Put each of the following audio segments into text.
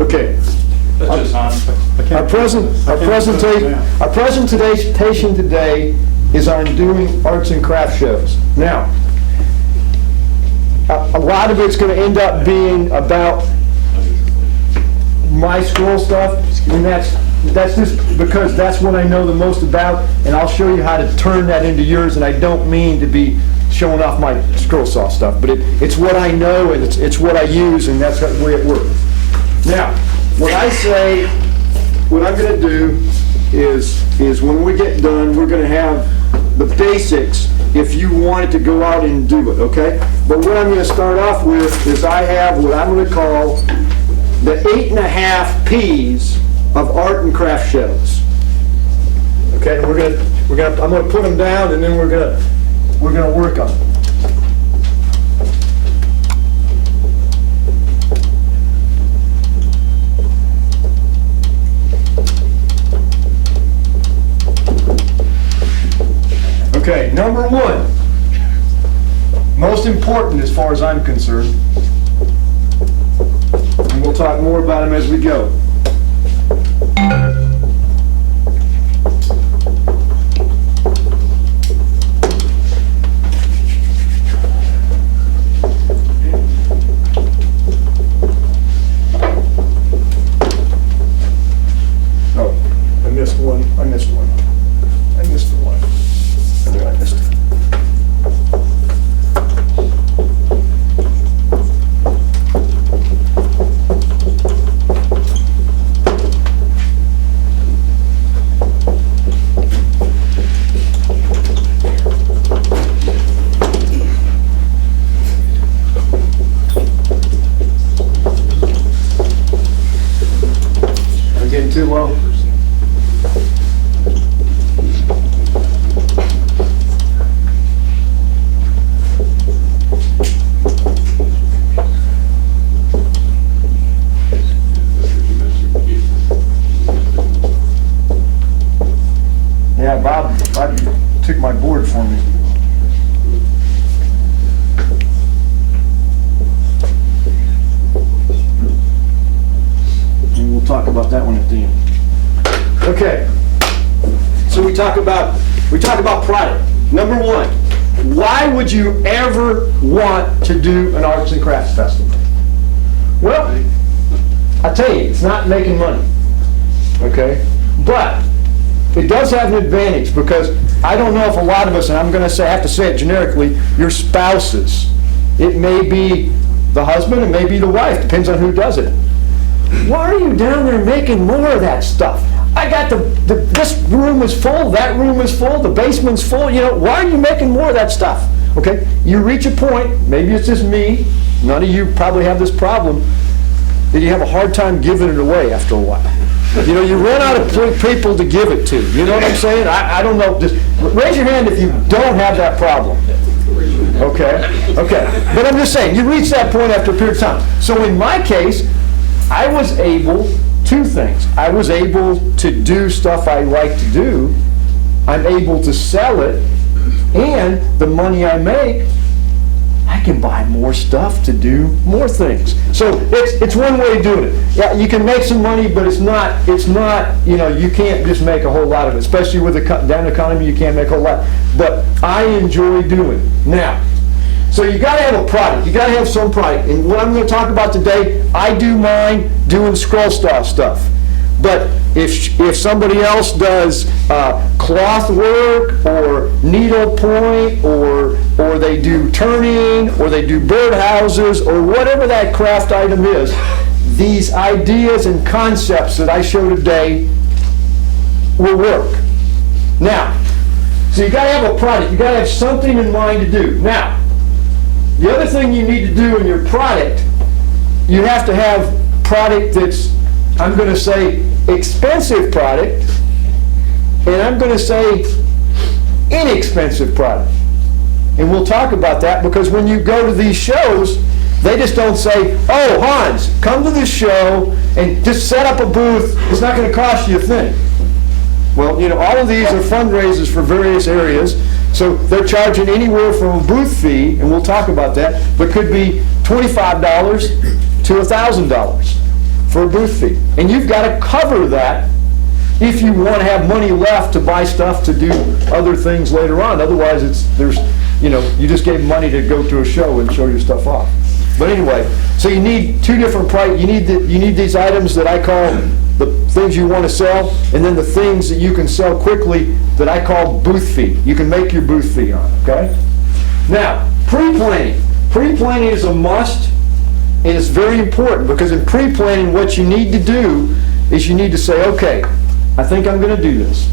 Okay. That's just Hans. Our presentation today is on doing arts and craft shows. Now, a lot of it's going to end up being about my scroll stuff, and that's just because that's what I know the most about, and I'll show you how to turn that into yours, and I don't mean to be showing off my scroll saw stuff, but it's what I know, and it's what I use, and that's the way it works. Now, what I say, what I'm going to do is when we get done, we're going to have the basics if you wanted to go out and do it, okay? But what I'm going to start off with is I have what I'm going to call the 8.5 P's of art and craft shows. Okay, and I'm going to put them down, and then we're going to work on them. Okay, number one, most important as far as I'm concerned, and we'll talk more about them as we go. Oh, I missed one. I missed the one. I knew I missed it. I'm getting too low. Yeah, Bob took my board for me. And we'll talk about that one at the end. Okay. So we talk about product. Number one, why would you ever want to do an arts and crafts festival? Well, I tell you, it's not making money. Okay? But it does have an advantage, because I don't know if a lot of us, and I'm going to have to say it generically, your spouses. It may be the husband, it may be the wife, depends on who does it. Why are you down there making more of that stuff? I got this room is full, that room is full, the basement's full, why are you making more of that stuff? Okay, you reach a point, maybe it's just me, none of you probably have this problem, that you have a hard time giving it away after a while. You run out of people to give it to. You know what I'm saying? I don't know. Just raise your hand if you don't have that problem. Okay? Okay. But I'm just saying, you reach that point after a period of time. So in my case, I was able, two things. I was able to do stuff I like to do. I'm able to sell it. And the money I make, I can buy more stuff to do more things. So it's one way of doing it. Yeah, you can make some money, but it's not, you can't just make a whole lot of it. Especially with the down economy, you can't make a whole lot. But I enjoy doing it. Now, so you got to have a product. You got to have some product. And what I'm going to talk about today, I do mine doing scroll style stuff. But if somebody else does cloth work or needle point or they do turning or they do birdhouses or whatever that craft item is, these ideas and concepts that I show today will work. Now, so you got to have a product. You got to have something in mind to do. Now, the other thing you need to do in your product, you have to have product that's, I'm going to say, expensive product, and I'm going to say inexpensive product. And we'll talk about that, because when you go to these shows, they just don't say, oh, Hans, come to this show and just set up a booth. It's not going to cost you a thing. Well, all of these are fundraisers for various areas, so they're charging anywhere from a booth fee, and we'll talk about that, but could be $25 to $1,000. for a booth fee. And you've got to cover that if you want to have money left to buy stuff to do other things later on. Otherwise, you just gave money to go to a show and show your stuff off. But anyway, so you need two different price. You need these items that I call the things you want to sell, and then the things that you can sell quickly that I call booth fee. You can make your booth fee on, okay? Now, pre-planning. Pre-planning is a must, and it's very important, because in pre-planning what you need to do is you need to say, okay, I think I'm going to do this.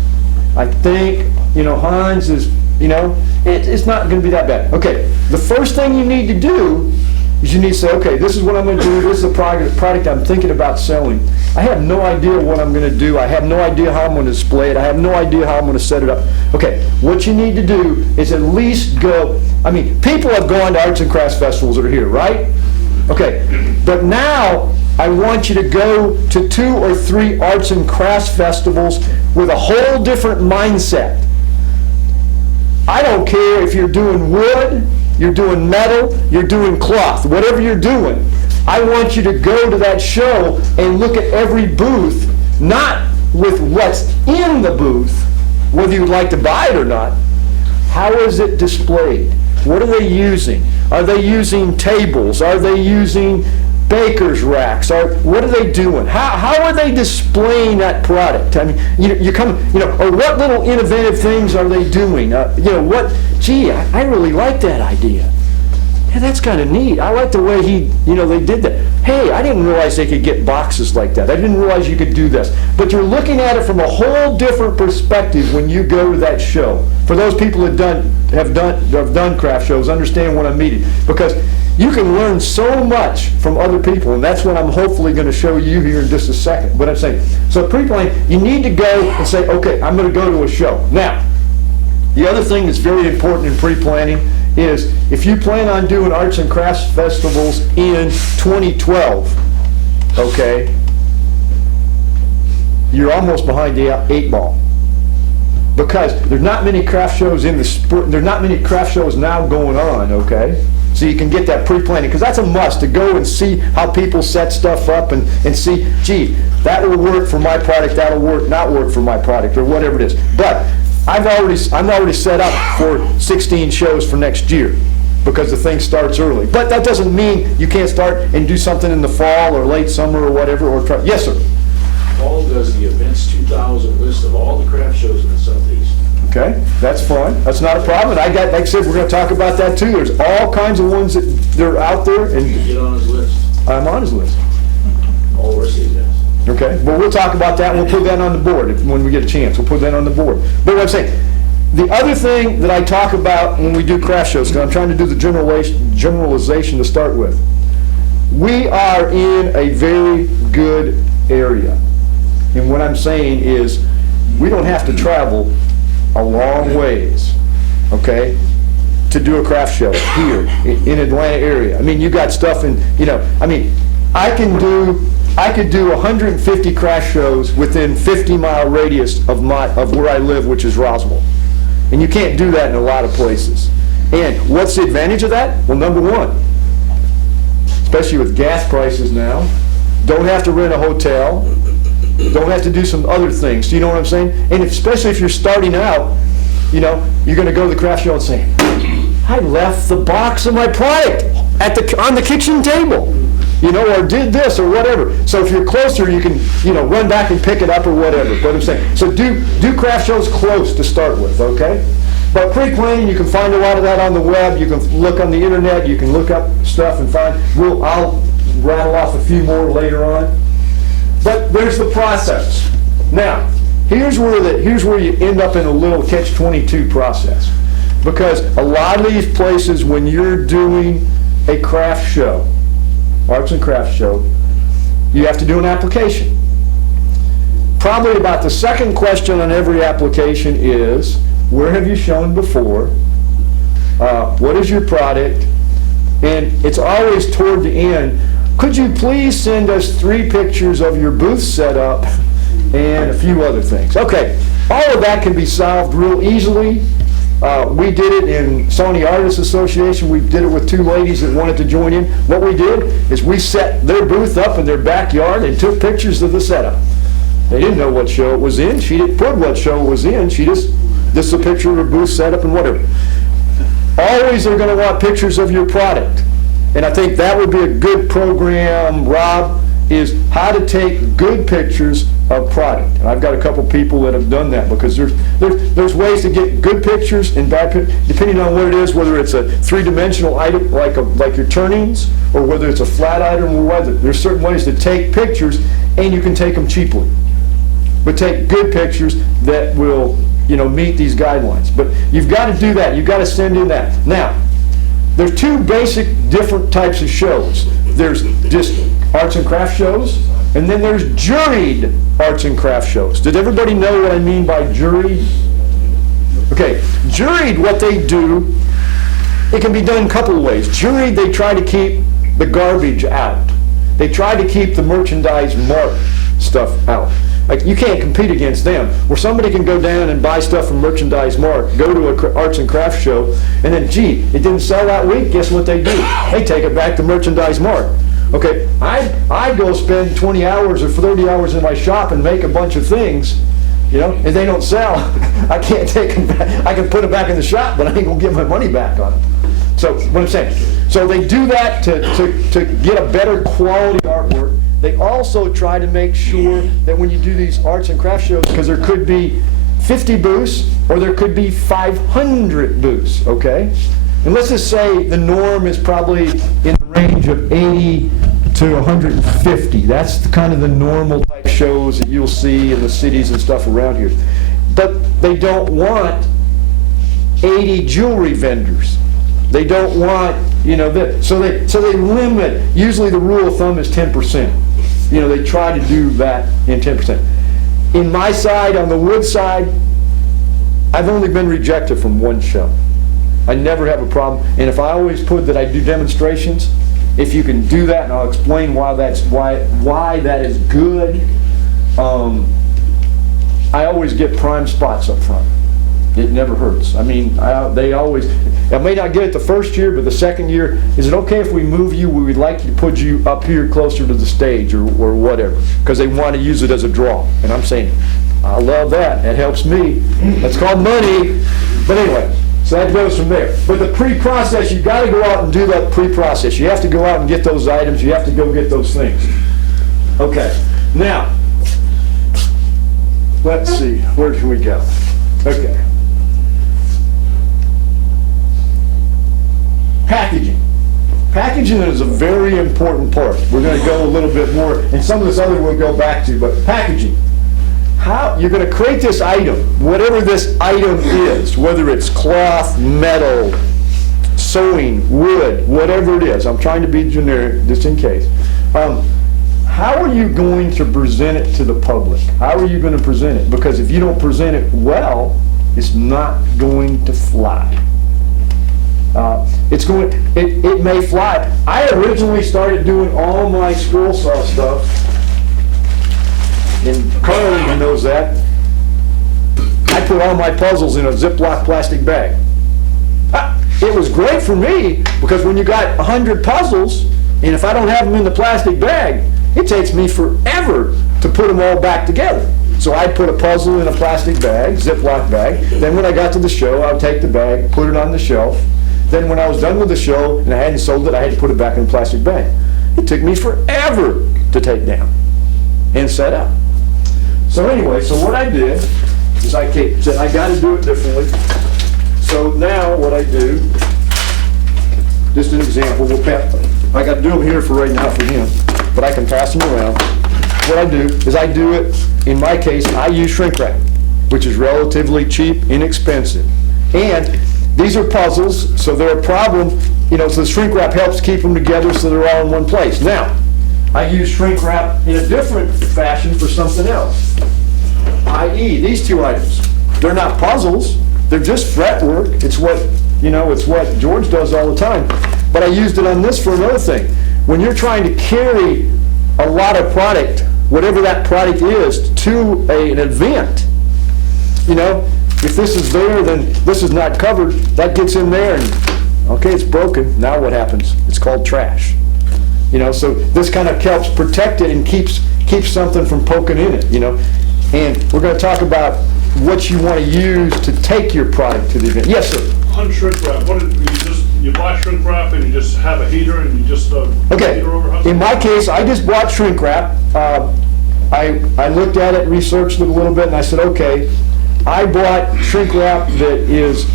I think, Hans is, it's not going to be that bad. Okay, the first thing you need to do is you need to say, okay, this is what I'm going to do. This is the product I'm thinking about selling. I have no idea what I'm going to do. I have no idea how I'm going to display it. I have no idea how I'm going to set it up. Okay, what you need to do is at least go, people have gone to arts and crafts festivals that are here, right? Okay, but now I want you to go to 2 or 3 arts and crafts festivals with a whole different mindset. I don't care if you're doing wood, you're doing metal, you're doing cloth, whatever you're doing. I want you to go to that show and look at every booth, not with what's in the booth, whether you'd like to buy it or not. How is it displayed? What are they using? Are they using tables? Are they using baker's racks? What are they doing? How are they displaying that product? Or what little innovative things are they doing? I really like that idea. Yeah, that's kind of neat. I like the way they did that. Hey, I didn't realize they could get boxes like that. I didn't realize you could do this. But you're looking at it from a whole different perspective when you go to that show. For those people that have done craft shows, understand what I'm meaning. Because you can learn so much from other people, and that's what I'm hopefully going to show you here in just a second. But I'm saying, so pre-planning, you need to go and say, okay, I'm going to go to a show. Now, the other thing that's very important in pre-planning is if you plan on doing arts and crafts festivals in 2012, okay, you're almost behind the 8 ball. Because there's not many craft shows there's not many craft shows now going on, okay? So you can get that pre-planning, because that's a must, to go and see how people set stuff up and see, gee, that will work for my product, that'll not work for my product, or whatever it is. But I'm already set up for 16 shows for next year, because the thing starts early. But that doesn't mean you can't start and do something in the fall or late summer or whatever, or try. Yes, sir? Paul does the Events 2000 list of all the craft shows in the Southeast. Okay, that's fine. That's not a problem. Like I said, we're going to talk about that too. There's all kinds of ones that are out there. And get on his list. I'm on his list. All the rest of these guys. Okay, well, we'll talk about that, and we'll put that on the board when we get a chance. We'll put that on the board. But what I'm saying, the other thing that I talk about when we do craft shows, because I'm trying to do the generalization to start with, we are in a very good area. And what I'm saying is, we don't have to travel a long ways, okay, to do a craft show here in Atlanta area. You got stuff in, I could do 150 craft shows within 50-mile radius of where I live, which is Roswell. And you can't do that in a lot of places. And what's the advantage of that? Well, number one, especially with gas prices now, don't have to rent a hotel, don't have to do some other things. Do you know what I'm saying? And especially if you're starting out, you're going to go to the craft show and say, I left the box of my product on the kitchen table, or did this or whatever. So if you're closer, you can, run back and pick it up or whatever. What I'm saying. So do craft shows close to start with, okay? But pre-planning, you can find a lot of that on the web. You can look on the internet. You can look up stuff and find. I'll rattle off a few more later on. But there's the process. Now, here's where you end up in a little catch-22 process. Because a lot of these places, when you're doing a craft show, arts and crafts show, you have to do an application. Probably about the second question on every application is, where have you shown before? What is your product? And it's always toward the end, could you please send us 3 pictures of your booth setup and a few other things? Okay, all of that can be solved real easily We did it in Sony Artists Association. We did it with two ladies that wanted to join in. What we did is we set their booth up in their backyard and took pictures of the setup. They didn't know what show it was in. She didn't put what show it was in. This is a picture of her booth setup and whatever. Always they're going to want pictures of your product. And I think that would be a good program, Rob, is how to take good pictures of product. And I've got a couple people that have done that, because there's ways to get good pictures and bad pictures, depending on what it is, whether it's a three-dimensional item like your turnings, or whether it's a flat item or whether. There's certain ways to take pictures, and you can take them cheaply. But take good pictures that will, meet these guidelines. But you've got to do that. You've got to send in that. Now, there's two basic different types of shows. There's just arts and craft shows, and then there's juried arts and craft shows. Did everybody know what I mean by juried? Okay, juried, what they do, it can be done a couple of ways. Juried, they try to keep the garbage out. They try to keep the merchandise mark stuff out. Like, you can't compete against them. Where somebody can go down and buy stuff from Merchandise Mart, go to an arts and crafts show, and then, gee, it didn't sell that week, guess what they do? They take it back to Merchandise Mart. Okay, I go spend 20 hours or 30 hours in my shop and make a bunch of things, and they don't sell. I can't take them back. I can put them back in the shop, but I ain't gonna get my money back on them. So, what I'm saying, so they do that to get a better quality artwork. They also try to make sure that when you do these arts and crafts shows, because there could be 50 booths or there could be 500 booths, okay? And let's just say the norm is probably in the range of 80 to 150. That's kind of the normal type shows that you'll see in the cities and stuff around here. But they don't want 80 jewelry vendors. They don't want, so they limit. Usually the rule of thumb is 10%. They try to do that in 10%. In my side, on the wood side, I've only been rejected from one show. I never have a problem. And if I always put that I do demonstrations, if you can do that, and I'll explain why that is good, I always get prime spots up front. It never hurts. I mean, I may not get it the first year, but the second year, is it okay if we move you? We would like to put you up here closer to the stage or whatever, because they want to use it as a draw. And I'm saying, I love that. That helps me. That's called money. But anyway, so that goes from there. But the pre-process, you've got to go out and do that pre-process. You have to go out and get those items. You have to go get those things. Okay. Now, let's see. Where can we go? Okay. Packaging. Packaging is a very important part. We're going to go a little bit more, and some of this other we'll go back to, but packaging. How you're going to create this item, whatever this item is, whether it's cloth, metal, sewing, wood, whatever it is. I'm trying to be generic just in case. How are you going to present it to the public? How are you going to present it? Because if you don't present it well, it's not going to fly. It may fly. I originally started doing all my scroll saw stuff, and Carl even knows that. I put all my puzzles in a Ziploc plastic bag. It was great for me, because when you got 100 puzzles, and if I don't have them in the plastic bag, it takes me forever to put them all back together. So I'd put a puzzle in a plastic bag, Ziploc bag. Then when I got to the show, I would take the bag, put it on the shelf. Then when I was done with the show and I hadn't sold it, I had to put it back in a plastic bag. It took me forever to take down and set up. So anyway, so what I did is I said, I got to do it differently. So now what I do, just an example, I got to do them here for right now for him, but I can pass them around. What I do is I do it, in my case, I use shrink wrap, which is relatively cheap, inexpensive. And these are puzzles, so they're a problem, so the shrink wrap helps keep them together so they're all in one place. Now, I use shrink wrap in a different fashion for something else, i.e. these two items. They're not puzzles, they're just fretwork. It's what George does all the time. But I used it on this for another thing. When you're trying to carry a lot of product, whatever that product is, to an event, if this is there, then this is not covered, that gets in there and, okay, it's broken, now what happens? It's called trash. You know, so this kind of helps protect it and keeps something from poking in it, you know? And we're gonna talk about what you wanna use to take your product to the event. Yes, sir? On shrink wrap, you buy shrink wrap and you just have a heater and you just, Okay, heater over? How's in that? my case, I just bought shrink wrap. I looked at it, researched it a little bit, and I said, okay, I bought shrink wrap that is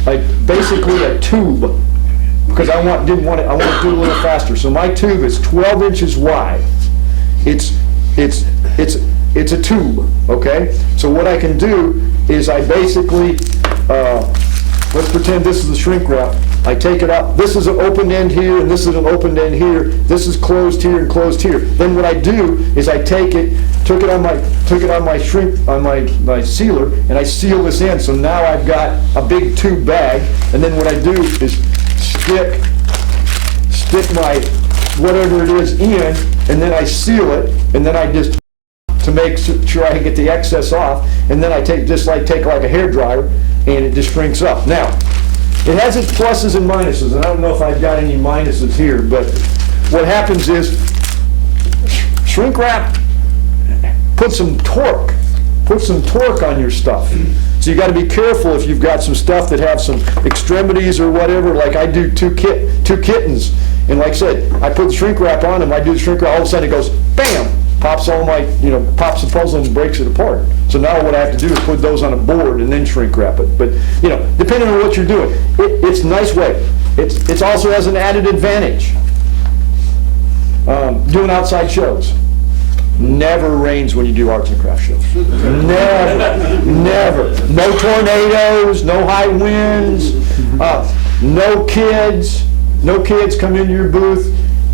basically a tube, because I want to do it a little faster. So my tube is 12 inches wide. It's a tube, okay? So what I can do is I basically, let's pretend this is the shrink wrap. I take it out, this is an open end here, and this is an open end here, this is closed here and closed here. Then what I do is I took it on my shrink, on my sealer, and I seal this in, so now I've got a big tube bag, and then what I do is stick my whatever it is in, and then I seal it, and then I just, to make sure I get the excess off, and then I take like a hair dryer, and it just shrinks up. Now, it has its pluses and minuses, and I don't know if I've got any minuses here, but what happens is shrink wrap puts some torque on your stuff. So you got to be careful if you've got some stuff that have some extremities or whatever, like I do two kittens, and like I said, I put the shrink wrap on them, I do the shrink wrap, all of a sudden it goes, bam, pops the puzzle and breaks it apart. So now what I have to do is put those on a board and then shrink wrap it. But, you know, depending on what you're doing, it's a nice way. It's also has an added advantage. Doing outside shows. Never rains when you do arts and crafts shows. Never. No tornadoes, no high winds, no kids come into your booth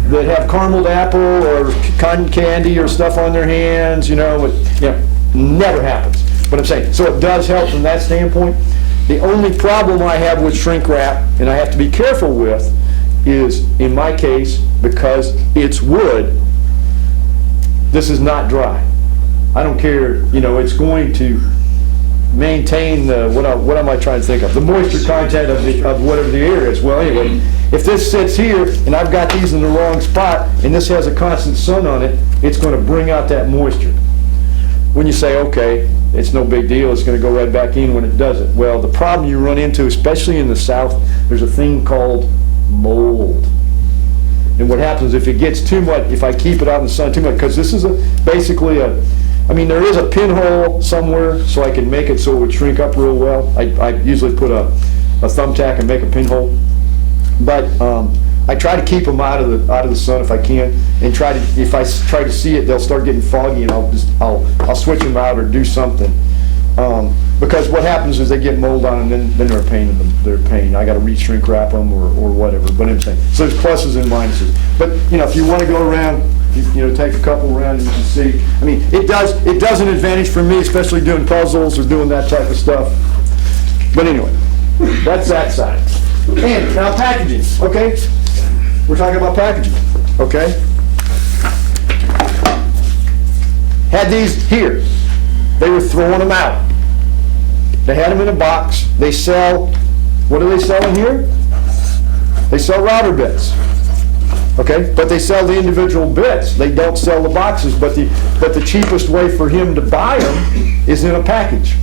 that have carameled apple or cotton candy or stuff on their hands, you know, never happens. But I'm saying, so it does help from that standpoint. The only problem I have with shrink wrap, and I have to be careful with, is in my case, because it's wood, this is not dry. I don't care, you know, it's going to maintain the, what am I trying to think of? The moisture content of whatever the air is. Well, anyway, if this sits here and I've got these in the wrong spot and this has a constant sun on it, it's going to bring out that moisture. When you say, okay, it's no big deal, it's going to go right back in when it doesn't. Well, the problem you run into, especially in the South, there's a thing called mold. And what happens if it gets too much, if I keep it out in the sun too much, because this is basically I mean, there is a pinhole somewhere so I can make it so it would shrink up real well. I usually put a thumbtack and make a pinhole. But I try to keep them out of the sun if I can, and if I try to see it, they'll start getting foggy, and I'll switch them out or do something. Because what happens is they get mold on them, then they're a pain in they're a pain. I got to re-shrink wrap them or whatever. But I'm saying, so there's pluses and minuses. But you know, if you want to go around, you know, take a couple around and you can see. I mean, it does an advantage for me, especially doing puzzles or doing that type of stuff. But anyway, that's that side. And now packaging, okay? We're talking about packaging, okay? Had these here. They were throwing them out. They had them in a box. They sell, what are they selling here? They sell router bits. Okay, but they sell the individual bits. They don't sell the boxes, but the cheapest way for him to buy them is in a package.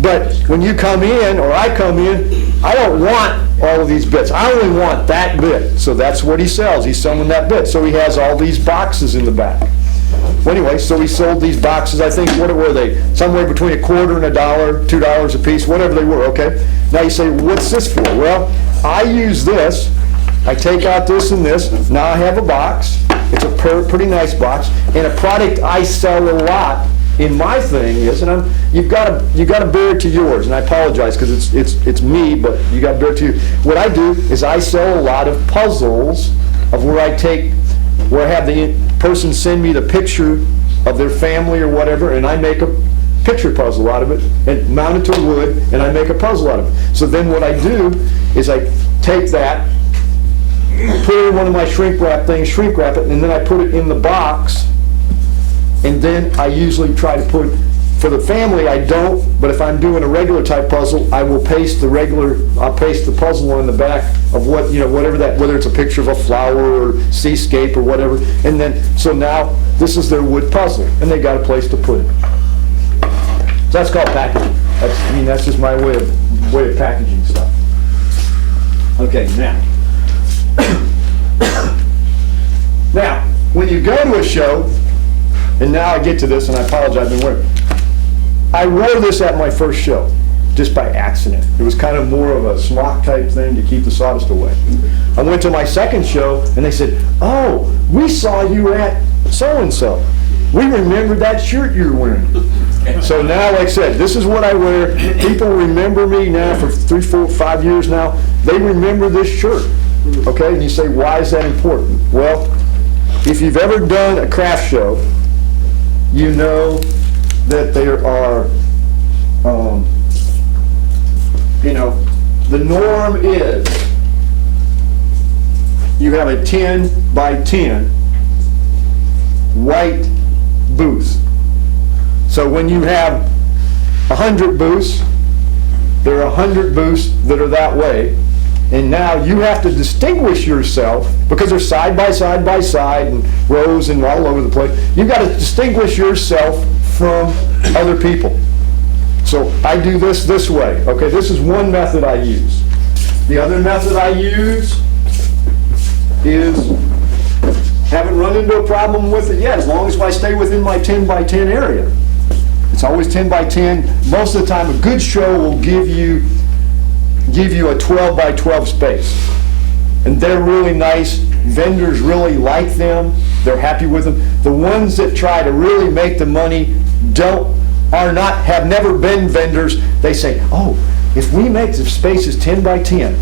But when you come in, or I come in, I don't want all of these bits. I only want that bit. So that's what he sells. He's selling that bit. So he has all these boxes in the back. Well, anyway, so he sold these boxes, I think, what were they? Somewhere between $1 and $1, $2 a piece, whatever they were, okay? Now you say, what's this for? Well, I use this. I take out this and this. Now I have a box. It's a pretty nice box. And a product I sell a lot in my thing is, and you've got to bear it to yours. And I apologize because it's me, but you got to bear it to you. What I do is I sell a lot of puzzles of where I have the person send me the picture of their family or whatever, and I make a picture puzzle out of it and mount it to wood, and I make a puzzle out of it. So then what I do is I take that, put it in one of my shrink wrap things, shrink wrap it, and then I put it in the box, and then I usually try to put For the family, I don't, but if I'm doing a regular type puzzle, I will paste I'll paste the puzzle on the back of what, whatever that, whether it's a picture of a flower or seascape or whatever. And then, so now, this is their wood puzzle, and they got a place to put it. So that's called packaging. That's just my way of packaging stuff. Okay, now. Now, when you go to a show, and now I get to this, and I apologize, I've been wearing. I wore this at my first show, just by accident. It was kind of more of a smock type thing to keep the sawdust away. I went to my second show, and they said, "Oh, we saw you at so-and-so. We remembered that shirt you were wearing." So now, like I said, this is what I wear. People remember me now for 3, 4, 5 years now. They remember this shirt, okay? And you say, why is that important? Well, if you've ever done a craft show, you know that there are, the norm is you have a 10 by 10 white booth. So when you have 100 booths, there are 100 booths that are that way. And now you have to distinguish yourself, because they're side by side by side and rows and all over the place. You've got to distinguish yourself from other people. So I do this way. Okay, this is one method I use. The other method I use is, haven't run into a problem with it yet, as long as I stay within my 10 by 10 area. It's always 10 by 10. Most of the time, a good show will give you a 12 by 12 space. And they're really nice. Vendors really like them. They're happy with them. The ones that try to really make the money have never been vendors. They say, "Oh, if we make the spaces 10 by 10,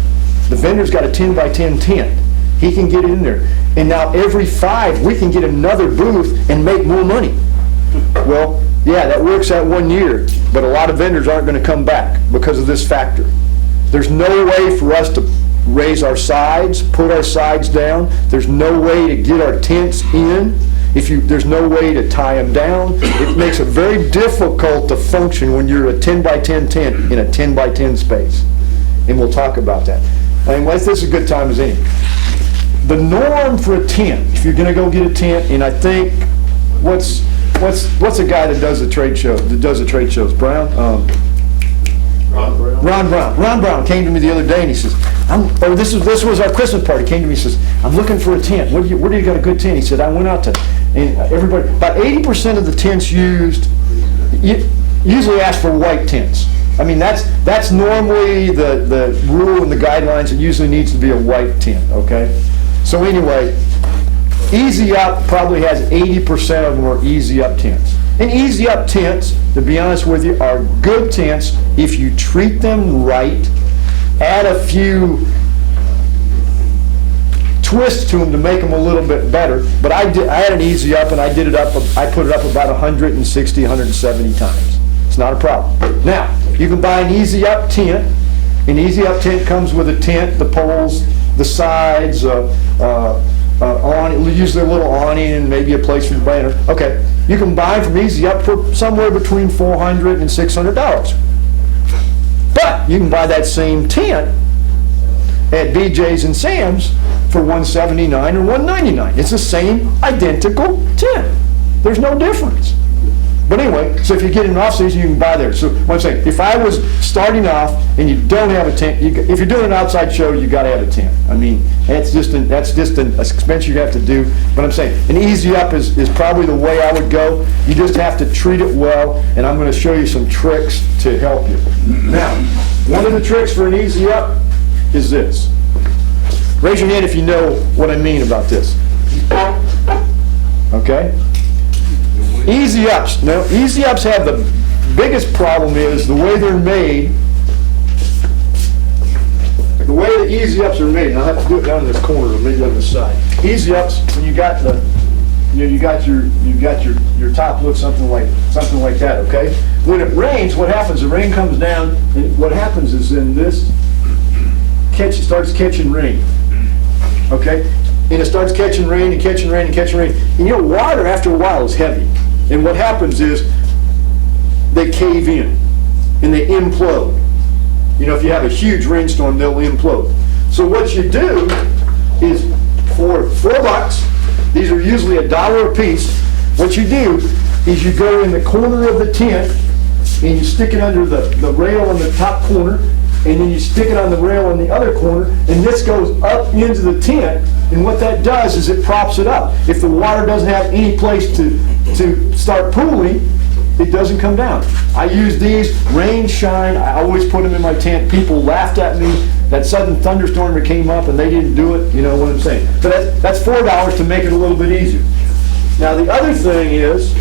the vendor's got a 10 by 10 tent. He can get it in there. And now every 5, we can get another booth and make more money." Well, yeah, that works that 1 year, but a lot of vendors aren't going to come back because of this factor. There's no way for us to raise our sides, put our sides down. There's no way to get our tents in. There's no way to tie them down. It makes it very difficult to function when you're a 10 by 10 tent in a 10 by 10 space. And we'll talk about that. This is a good time as any. The norm for a tent, if you're going to go get a tent, and I think, what's a guy that does the trade shows? Brown? Ron Brown. Ron Brown came to me the other day and he says, this was our Christmas party. He came to me and says, "I'm looking for a tent. Where do you got a good tent?" He said, "I went out to," and everybody, about 80% of the tents used, usually ask for white tents. That's normally the rule and the guidelines. It usually needs to be a white tent, okay? So anyway, Easy Up probably has 80% of them are Easy Up tents. And Easy Up tents, to be honest with you, are good tents if you treat them right, add a few twists to them to make them a little bit better. But I had an Easy Up and I put it up about 160, 170 times. It's not a problem. Now, you can buy an Easy Up tent. An Easy Up tent comes with a tent, the poles, the sides, usually a little awning and maybe a place for the banner. Okay, you can buy from Easy Up for somewhere between $400 and $600. But you can buy that same tent at BJ's and Sam's for $179 or $199. It's the same identical tent. There's no difference. But anyway, so if you get an off-season, you can buy there. So what I'm saying, if I was starting off and you don't have a tent, if you're doing an outside show, you got to have a tent. That's just an expense you have to do. But I'm saying, an Easy Up is probably the way I would go. You just have to treat it well, and I'm going to show you some tricks to help you. Now, one of the tricks for an Easy Up is this. Raise your hand if you know what I mean about this. Okay? Easy Ups. Now, Easy Ups have the biggest problem is the way they're made. The way the Easy Ups are made, and I'll have to do it down in this corner or maybe on the side. Easy Ups, when you got your top looks something like that, okay? When it rains, what happens? The rain comes down, and what happens is then this starts catching rain, okay? And it starts catching rain and catching rain and catching rain. And water after a while is heavy. And what happens is they cave in and they implode. You know, if you have a huge rainstorm, they'll implode. So what you do is for $4, these are usually $1 a piece, what you do is you go in the corner of the tent and you stick it under the rail in the top corner, and then you stick it on the rail in the other corner, and this goes up into the tent, and what that does is it props it up. If the water doesn't have any place to start pooling, it doesn't come down. I use these, rain, shine, I always put them in my tent. People laughed at me, that sudden thunderstorm that came up and they didn't do it, you know what I'm saying. But that's $4 to make it a little bit easier. Now the other thing is,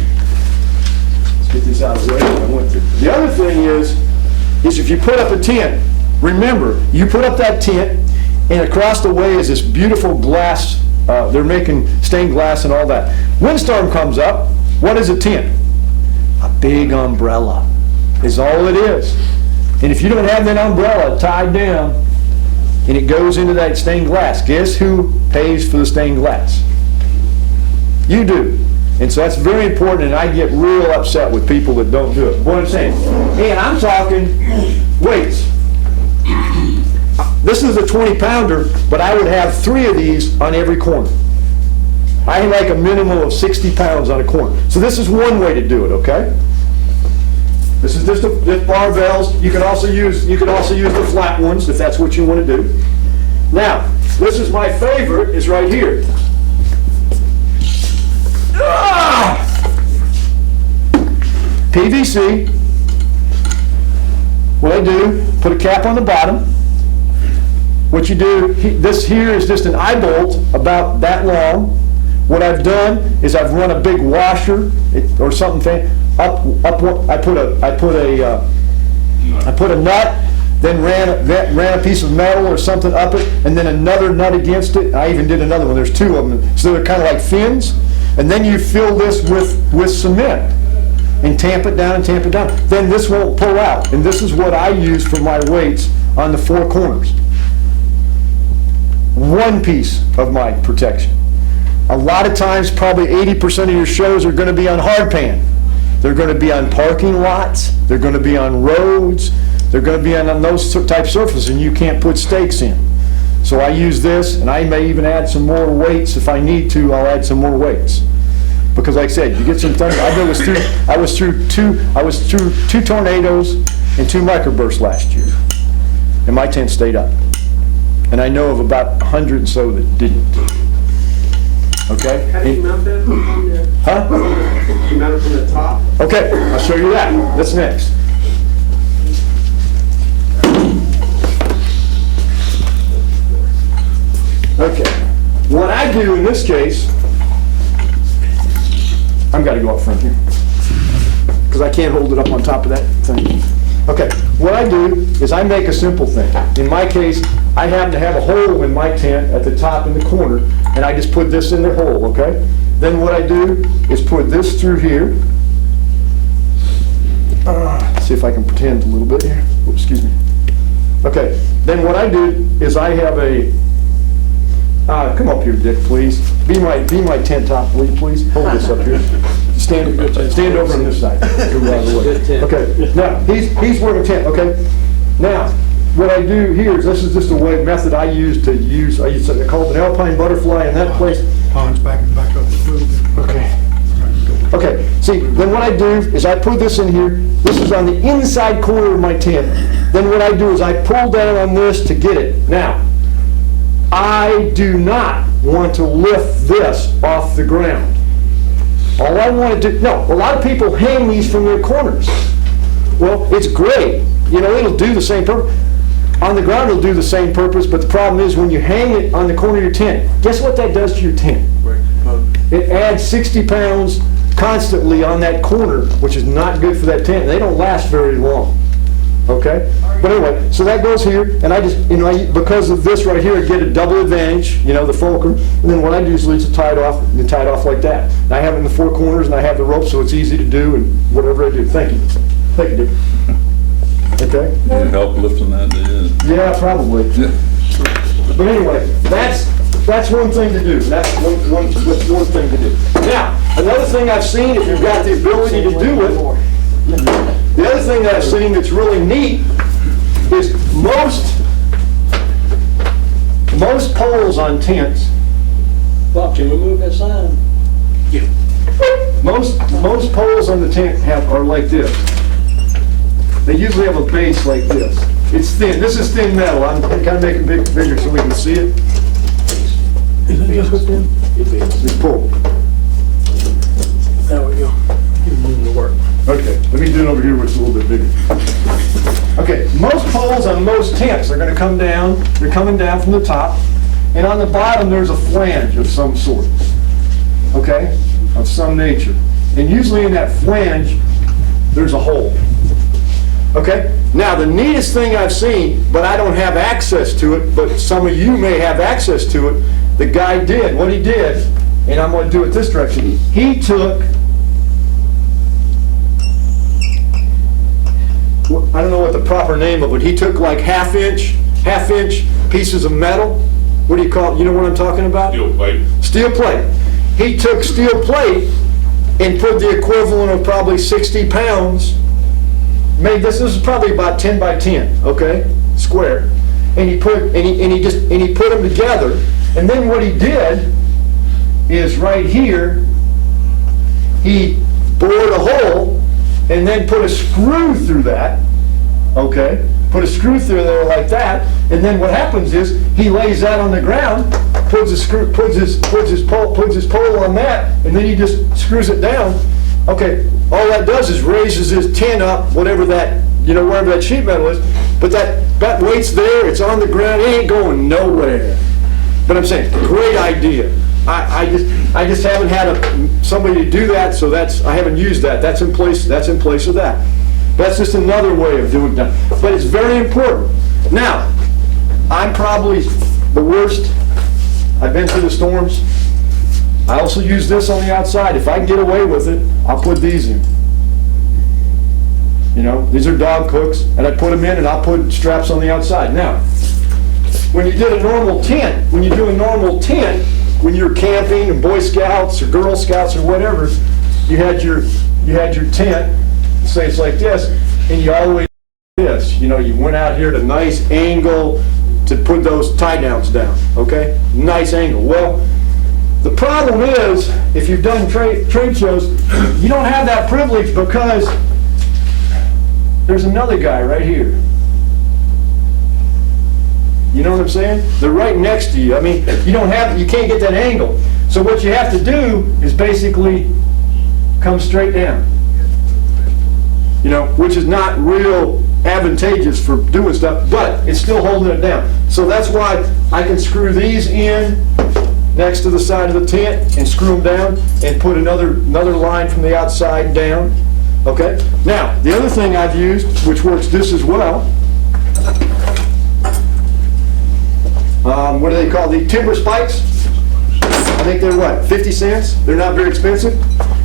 let's get this out of the way that I went through. The other thing is if you put up a tent, remember, you put up that tent and across the way is this beautiful glass, they're making stained glass and all that. Windstorm comes up, what is a tent? A big umbrella is all it is. And if you don't have that umbrella tied down and it goes into that stained glass, guess who pays for the stained glass? You do. And so that's very important, and I get real upset with people that don't do it. What I'm saying, and I'm talking weights. This is a 20-pounder, but I would have 3 of these on every corner. I like a minimum of 60 pounds on a corner. So this is one way to do it, okay? This is just the barbells. You could also use the flat ones if that's what you want to do. Now, this is my favorite, is right here. PVC. What I do, put a cap on the bottom. What you do, this here is just an eye bolt about that long. What I've done is I've run a big washer or something up. I put a nut, then ran a piece of metal or something up it, and then another nut against it. I even did another one. There's 2 of them, so they're kind of like fins. And then you fill this with cement and tamp it down and tamp it down. Then this won't pull out. And this is what I use for my weights on the 4 corners. One piece of my protection. A lot of times, probably 80% of your shows are going to be on hardpan. They're going to be on parking lots. They're going to be on roads. They're going to be on those type surfaces, and you can't put stakes in. So I use this, and I may even add some more weights if I need to. I'll add some more weights, because like I said, you get some thunder. I was through 2 tornadoes and 2 microbursts last year, and my tent stayed up. And I know of about 100 and so that didn't. Okay? How do you mount that on there? Huh? You mount it from the top? Okay, I'll show you that. That's next. Okay, what I do in this case, I've got to go up front here, because I can't hold it up on top of that thing. Okay, what I do is I make a simple thing. In my case, I happen to have a hole in my tent at the top in the corner, and I just put this in the hole, okay? Then what I do is put this through here. See if I can pretend a little bit here. Oops, excuse me. Okay, then what I do is I have a, come up here, Dick, please. Be my tent top, will you please? Hold this up here. Stand over on this side. Okay, now, he's wearing a tent, okay? Now, what I do here is, this is just a method I use I call it an alpine butterfly in that place. Hans, back up a little bit. Okay. Okay, see, then what I do is I put this in here. This is on the inside corner of my tent. Then what I do is I pull down on this to get it. Now, I do not want to lift this off the ground. All I want to do, no, a lot of people hang these from their corners. Well, it's great. You know, it'll do the same purpose. On the ground, it'll do the same purpose, but the problem is when you hang it on the corner of your tent, guess what that does to your tent? It adds 60 pounds constantly on that corner, which is not good for that tent. They don't last very long. Okay? But anyway, so that goes here, and I just, you know, because of this right here, I get a double advantage, you know, the fulcrum, and then what I do is leave it tied off like that. And I have it in the 4 corners, and I have the rope, so it's easy to do, and whatever I do. Thank you. Thank you, Dick. Okay? Need help lifting that, do you? Yeah, probably. Yeah. But anyway, that's one thing to do. That's one thing to do. Now, another thing I've seen, if you've got the ability to do it, The other thing that I've seen that's really neat is most poles on tents, Bob, can we move that sign? most poles on the tent are like this. They usually have a base like this. It's thin. This is thin metal. I'm kind of making it bigger so we can see it. Is it just hooked in? This pole. There we go. You're moving the work. Okay, let me do it over here where it's a little bit bigger. Okay, most poles on most tents are going to come down. They're coming down from the top. And on the bottom, there's a flange of some sort. Okay, of some nature. And usually in that flange, there's a hole. Okay, now the neatest thing I've seen, but I don't have access to it, but some of you may have access to it, the guy did, what he did, and I'm going to do it this direction, he took, I don't know what the proper name of it, he took like half-inch pieces of metal. What do you call it? You know what I'm talking about? Steel plate. Steel plate. He took steel plate and put the equivalent of probably 60 pounds, made this is probably about 10 by 10, okay, square, and he put them together, and then what he did is right here, he bored a hole and then put a screw through that, okay, put a screw through there like that, and then what happens is he lays that on the ground, puts his pole on that, and then he just screws it down. Okay, all that does is raises his tent up, whatever that, wherever that sheet metal is, but that weight's there, it's on the ground, it ain't going nowhere. But I'm saying, great idea. I just haven't had somebody to do that, so I haven't used that. That's in place of that. That's just another way of doing that. But it's very important. Now, I'm probably the worst. I've been through the storms. I also use this on the outside. If I can get away with it, I'll put these in. These are dog hooks, and I put them in and I'll put straps on the outside. Now, when you did a normal tent, when you're camping and Boy Scouts or Girl Scouts or whatever, you had your tent, say it's like this, and you always did this. You went out here at a nice angle to put those tie downs down, okay? Nice angle. Well, the problem is, if you've done trade shows, you don't have that privilege because there's another guy right here. You know what I'm saying? They're right next to you. I mean, you can't get that angle. So what you have to do is basically come straight down. Which is not real advantageous for doing stuff, but it's still holding it down. So that's why I can screw these in next to the side of the tent and screw them down and put another line from the outside down. Okay? Now, the other thing I've used, which works just as well, what do they call the timber spikes? I think they're what, 50 cents? They're not very expensive.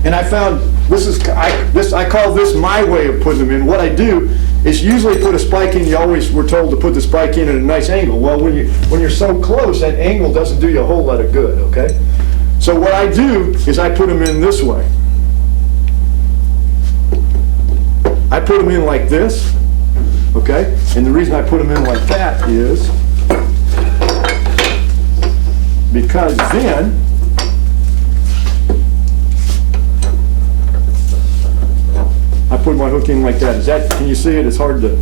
And I found I call this my way of putting them in. What I do is usually put a spike in. You always were told to put the spike in at a nice angle. Well, when you're so close, that angle doesn't do you a whole lot of good, okay? So what I do is I put them in this way. I put them in like this, okay? And the reason I put them in like that is because then I put my hook in like that. Can you see it? It's hard to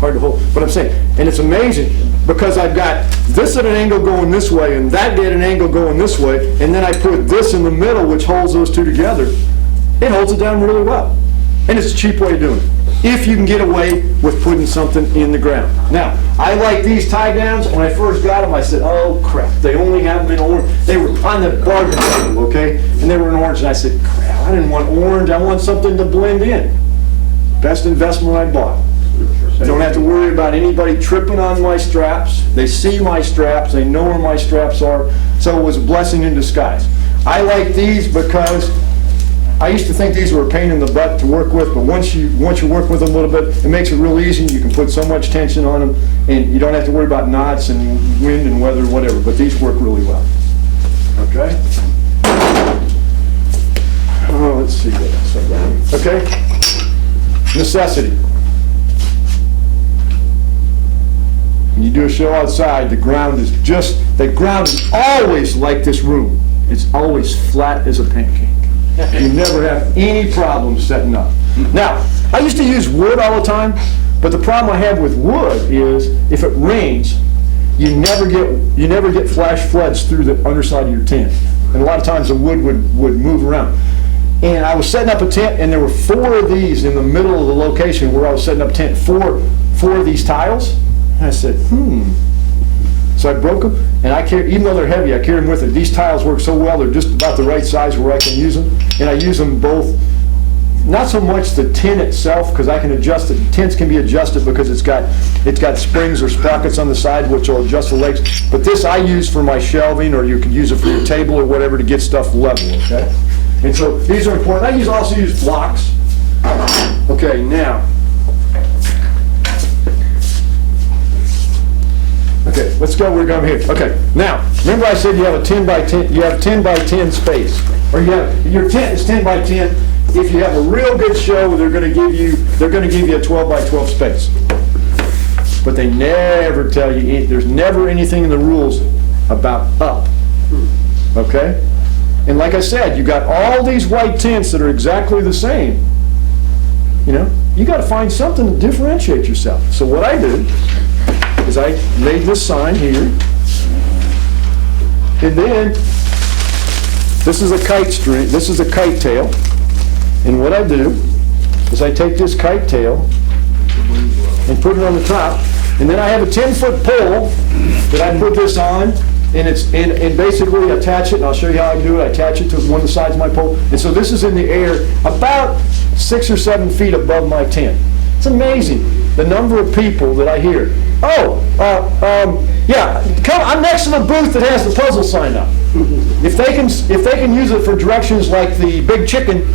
hold. But I'm saying, and it's amazing because I've got this at an angle going this way and that at an angle going this way, and then I put this in the middle which holds those two together. It holds it down really well. And it's a cheap way of doing it, if you can get away with putting something in the ground. Now, I like these tie downs. When I first got them, I said, oh crap, they only have them in orange. They were on the bargain table, okay? And they were in orange, and I said, crap, I didn't want orange, I want something to blend in. Best investment I bought. I don't have to worry about anybody tripping on my straps. They see my straps, they know where my straps are, so it was a blessing in disguise. I like these because I used to think these were a pain in the butt to work with, but once you work with them a little bit, it makes it real easy. You can put so much tension on them, and you don't have to worry about knots and wind and weather and whatever, but these work really well. Okay? Oh, let's see what else I got. Okay? necessity. When you do a show outside, the ground is always like this room. It's always flat as a pancake. You never have any problems setting up. Now, I used to use wood all the time, but the problem I have with wood is if it rains, you never get flash floods through the underside of your tent. And a lot of times the wood would move around. And I was setting up a tent, and there were 4 of these in the middle of the location where I was setting up a tent, four of these tiles. And I said, So I broke them, and even though they're heavy, I carry them with it. These tiles work so well, they're just about the right size where I can use them. And I use them both, not so much the tent itself, because I can adjust it. Tents can be adjusted because it's got springs or sprockets on the side which will adjust the legs. But this I use for my shelving, or you could use it for your table or whatever to get stuff level, okay? And so these are important. I also use blocks. Okay, now. Okay, let's go, we're going here. Okay, now, remember I said you have a 10 by 10, you have 10 by 10 space. Or your tent is 10 by 10. If you have a real good show, they're going to give you a 12 by 12 space. But they never tell you, there's never anything in the rules about up. Okay? And like I said, you got all these white tents that are exactly the same. You know, you got to find something to differentiate yourself. So what I did is I made this sign here, and then this is a kite string, this is a kite tail, and what I do is I take this kite tail and put it on the top, and then I have a 10-foot pole that I put this on, and basically attach it, and I'll show you how I do it. I attach it to one of the sides of my pole, and so this is in the air about 6 or 7 feet above my tent. It's amazing the number of people that I hear. Yeah, I'm next to the booth that has the puzzle sign up. If they can use it for directions like the big chicken,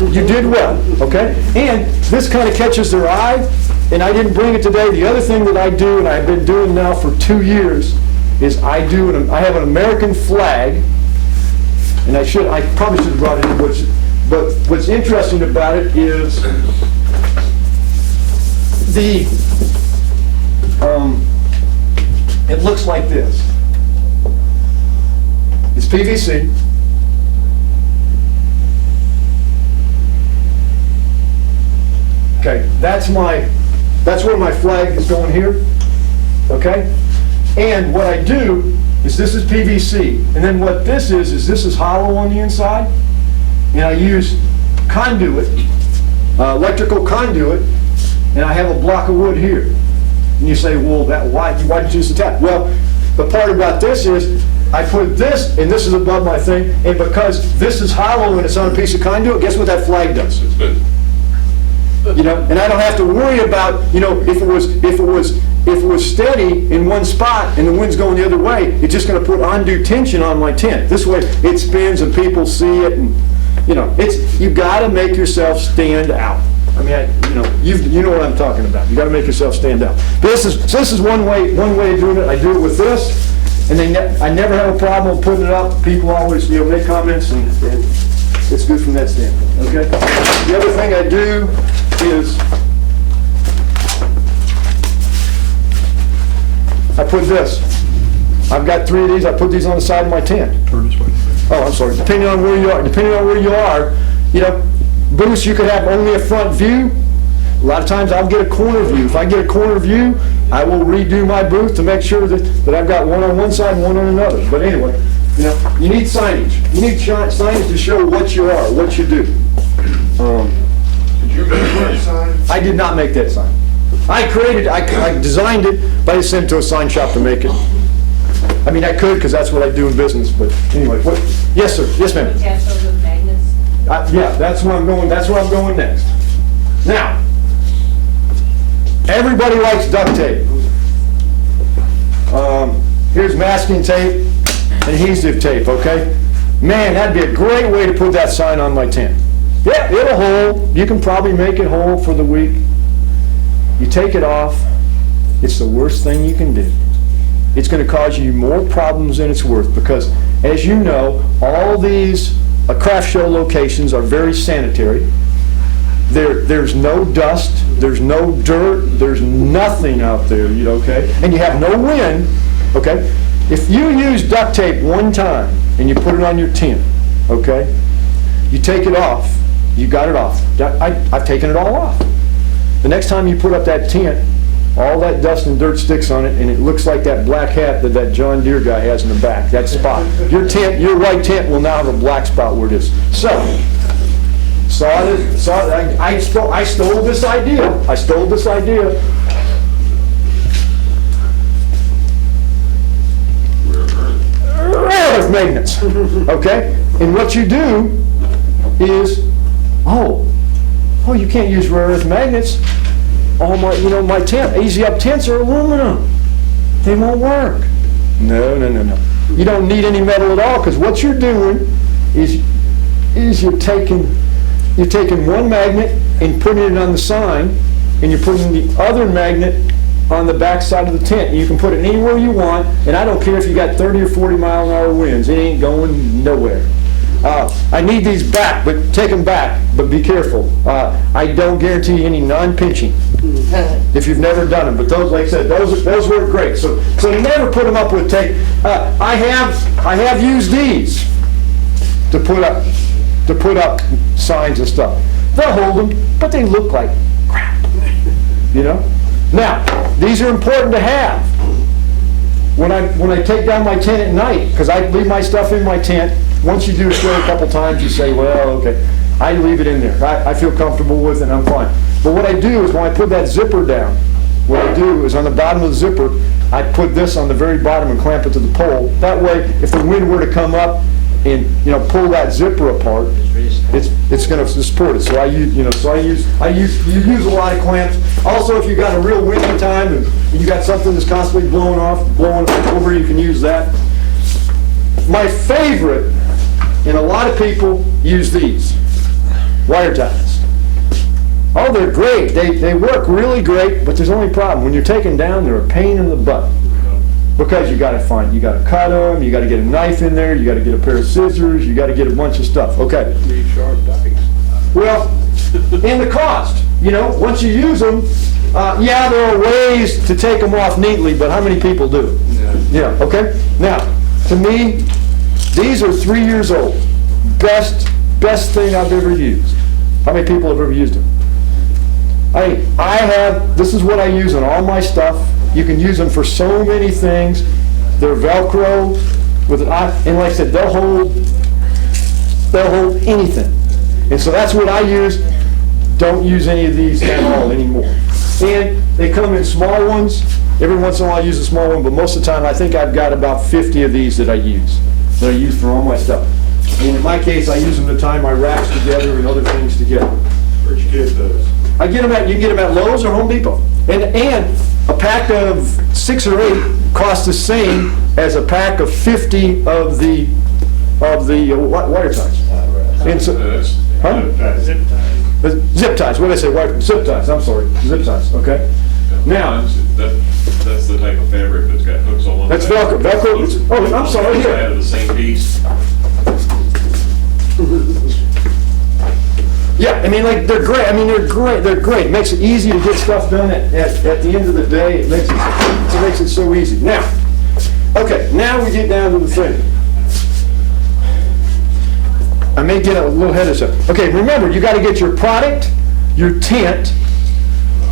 you did well, okay? And this kind of catches their eye, and I didn't bring it today. The other thing that I do, and I've been doing now for 2 years, is I have an American flag, and I probably should have brought it in, but what's interesting about it is it looks like this. It's PVC. Okay, that's where my flag is going here. Okay? And what I do is this is PVC. And then what this is this is hollow on the inside. And I use conduit, electrical conduit, and I have a block of wood here. And you say, well, why did you use the tap? Well, the part about this is I put this, and this is above my thing, and because this is hollow and it's on a piece of conduit, guess what that flag does? It's good. You know, and I don't have to worry about, you know, if it was steady in one spot and the wind's going the other way, it's just going to put undue tension on my tent. This way it spins and people see it, and you know, you got to make yourself stand out. I mean, you know what I'm talking about. You got to make yourself stand out. This is one way of doing it. I do it with this, and I never have a problem putting it up. People always, you know, make comments, and it's good from that standpoint. Okay. The other thing I do is I put this. I've got 3 of these. I put these on the side of my tent. Turn this way. Oh, I'm sorry. Depending on where you are, you know, booths you could have only a front view. A lot of times I'll get a corner view. If I get a corner view, I will redo my booth to make sure that I've got one on one side and one on another. But anyway, you know, you need signage. You need signage to show what you are, what you do. Did you make that sign? I did not make that sign. I designed it, but I sent it to a sign shop to make it. I mean, I could, because that's what I do in business, but anyway. Yes, sir. Yes, ma'am. Attach those with magnets. Yeah, that's where I'm going. That's where I'm going next. Now, everybody likes duct tape. Here's masking tape, adhesive tape. Okay, man, that'd be a great way to put that sign on my tent. Yeah, it'll hold. You can probably make it hold for the week. You take it off, it's the worst thing you can do. It's going to cause you more problems than it's worth, because, as you know, all these craft show locations are very sanitary. There's no dust, there's no dirt, there's nothing out there, okay? And you have no wind, okay? If you use duct tape one time and you put it on your tent, okay? You take it off, you got it off. I've taken it all off. The next time you put up that tent, all that dust and dirt sticks on it, and it looks like that black hat that John Deere guy has in the back, that spot. Your white tent will now have a black spot where it is. So, I stole this idea. Rare earth magnets, okay? And what you do is, oh, you can't use rare earth magnets. All my, my tent, Easy Up tents are aluminum. They won't work. No. You don't need any metal at all, because what you're doing is you're taking one magnet and putting it on the sign, and you're putting the other magnet on the back side of the tent. You can put it anywhere you want, and I don't care if you got 30 or 40 mile an hour winds. It ain't going nowhere. I need these back, but take them back, but be careful. I don't guarantee any non-pinching if you've never done them, but those, like I said, those work great. So never put them up with tape. I have used these to put up signs and stuff. They'll hold them, but they look like crap, Now, these are important to have. When I take down my tent at night, because I leave my stuff in my tent. Once you do a show a couple times, you say, well, okay, I leave it in there. I feel comfortable with it, and I'm fine. But what I do is when I put that zipper down, what I do is on the bottom of the zipper, I put this on the very bottom and clamp it to the pole. That way, if the wind were to come up and pull that zipper apart, it's going to support it. So I use you use a lot of clamps. Also, if you got a real windy time and you got something that's constantly blowing over, you can use that. My favorite, and a lot of people use these wire ties. Oh, they're great. They work really great, but there's only a problem. When you're taking down, they're a pain in the butt. Because you got to cut them, you got to get a knife in there, you got to get a pair of scissors, you got to get a bunch of stuff. Okay. Need sharp dikes. Well, and the cost. Once you use them, yeah, there are ways to take them off neatly, but how many people do? Yeah. Okay. Now, to me, these are 3 years old. Best thing I've ever used. How many people have ever used them? I have. This is what I use on all my stuff. You can use them for so many things. They're Velcro with and like I said, they'll hold anything. And so that's what I use. Don't use any of these at all anymore. And they come in small ones. Every once in a while I use a small one, but most of the time I think I've got about 50 of these that I use for all my stuff. And in my case, I use them to tie my racks together and other things together. Where'd you get those? You can get them at Lowe's or Home Depot. And a pack of 6 or 8 costs the same as a pack of 50 of the wire ties. And so, zip ties. What did I say? Zip ties. I'm sorry. Zip ties. Okay. Now, that's the type of fabric that's got hooks all on. That's Velcro. Velcro. Oh, I'm sorry. Here. Out of the same piece. Yeah, they're great. They're great. It makes it easy to get stuff done at the end of the day. It makes it so easy. Now, okay, now we get down to the thing. I may get a little ahead of stuff. Okay, remember, you got to get your product, your tent,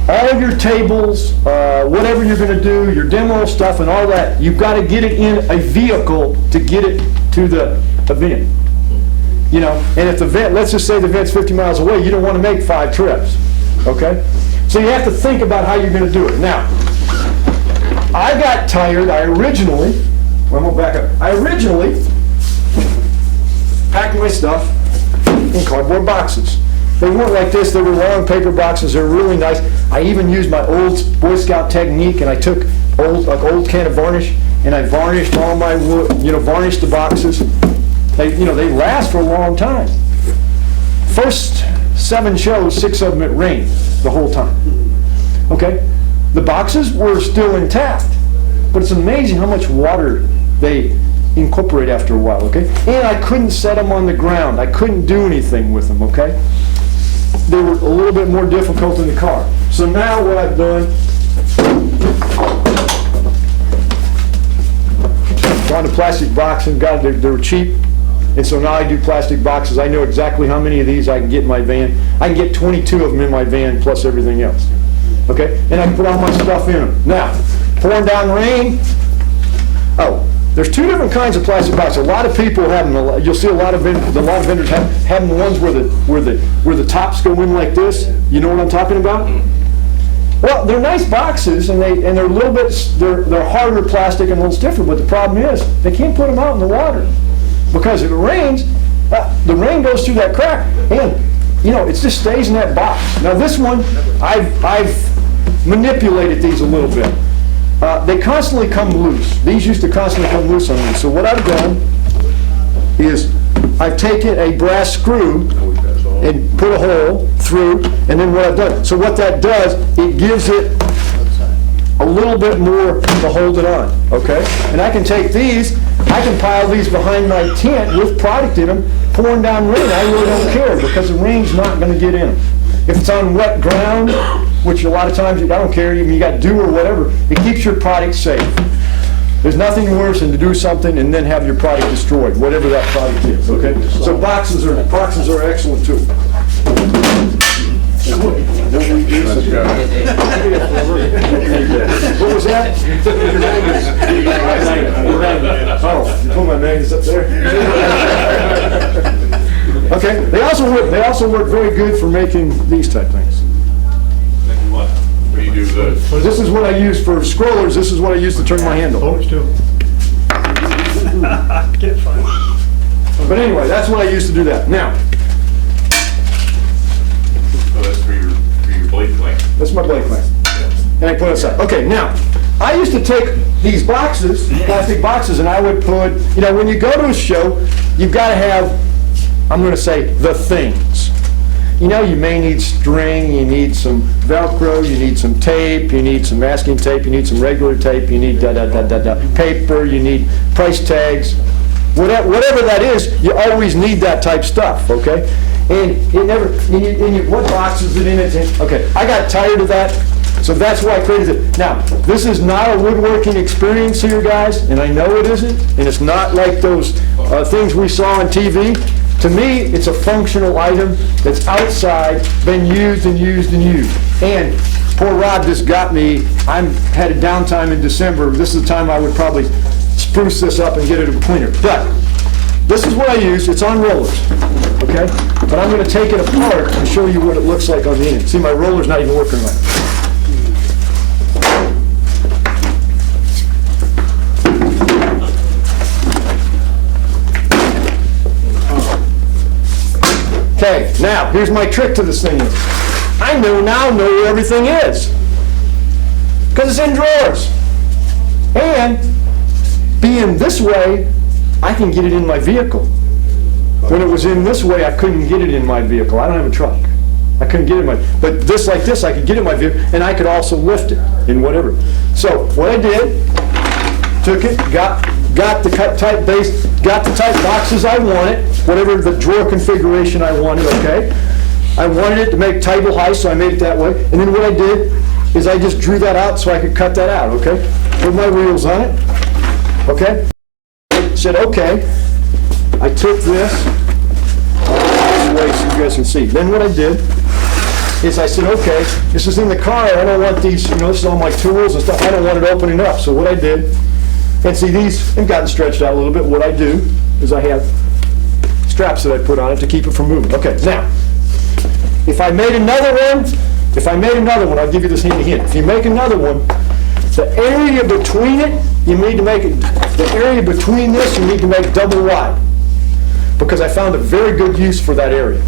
all of your tables, whatever you're going to do, your demo stuff and all that. You've got to get it in a vehicle to get it to the event. And if the vent, let's just say the vent's 50 miles away, you don't want to make 5 trips, okay? So you have to think about how you're going to do it. Now, I got tired, I originally packed my stuff in cardboard boxes. They weren't like this, they were long paper boxes, they're really nice. I even used my old Boy Scout technique, and I took old can of varnish, and I varnished all my wood, varnished the boxes. They last for a long time. First 7 shows, 6 of them it rained the whole time. Okay? The boxes were still intact, but it's amazing how much water they incorporate after a while, okay? And I couldn't set them on the ground. I couldn't do anything with them, okay? they were a little bit more difficult in the car. So now what I've done, gone to plastic boxes, they were cheap, and so now I do plastic boxes. I know exactly how many of these I can get in my van. I can get 22 of them in my van plus everything else. Okay, and I can put all my stuff in them. Now, pouring down rain. Oh, there's two different kinds of plastic boxes. A lot of people have them. You'll see a lot of vendors have the ones where the tops go in like this. You know what I'm talking about? Well, they're nice boxes, and they're a little bit they're harder plastic and a little stiffer. But the problem is they can't put them out in the water because if it rains, the rain goes through that crack, and it just stays in that box. Now this one, I've manipulated these a little bit. They constantly come loose. These used to constantly come loose on me. So what I've done is I've taken a brass screw and put a hole through, and then what I've done. So what that does, it gives it a little bit more to hold it on, okay? And I can take these, I can pile these behind my tent with product in them, pouring down rain. I really don't care because the rain's not going to get in them. If it's on wet ground, which a lot of times, I don't care, even you got dew or whatever, it keeps your product safe. There's nothing worse than to do something and then have your product destroyed, whatever that product is, okay? So boxes are excellent too. What was that? Oh, you put my magnets up there? Okay, they also work very good for making these type things. What? What do you do with those? This is what I use for scrollers. This is what I use to turn my handle. Hold it still. Can't find it. But anyway, that's what I used to do that. Now, Oh, that's for your blade clamp. that's my blade clamp. And I put it aside. Okay, now, I used to take these boxes, plastic boxes, and I would put, when you go to a show, you've got to have, I'm going to say, the things. You may need string, you need some Velcro, you need some tape, you need some masking tape, you need some regular tape, you need paper, you need price tags. Whatever that is, you always need that type stuff, okay? And what box is it in? Okay, I got tired of that, so that's why I created it. Now, this is not a woodworking experience here, guys, and I know it isn't, and it's not like those things we saw on TV. To me, it's a functional item that's outside, been used and used and used. And poor Rob just got me, I had a downtime in December. This is the time I would probably spruce this up and get it a cleaner. But this is what I use. It's on rollers, okay? But I'm going to take it apart and show you what it looks like on the end. See, my roller's not even working right. Okay, now, here's my trick to this thing. I now know where everything is. Because it's in drawers. And being this way, I can get it in my vehicle. When it was in this way, I couldn't get it in my vehicle. I don't have a truck. I couldn't get it in my, but this like this, I could get it in my vehicle, and I could also lift it in whatever. So what I did, took it, got the type base, got the type boxes I wanted, whatever the drawer configuration I wanted, okay? I wanted it to make table height, so I made it that way. And then what I did is I just drew that out so I could cut that out, okay? Put my wheels on it, okay? Said, okay. I took this way so you guys can see. Then what I did is I said, okay, this is in the car. I don't want these, this is all my tools and stuff. I don't want it opening up. So what I did, and see these have gotten stretched out a little bit. What I do is I have straps that I put on it to keep it from moving. Okay, now, if I made another one, I'll give you this handy hint. If you make another one, the area between it, you need to make it, the area between this, you need to make double wide. Because I found a very good use for that area.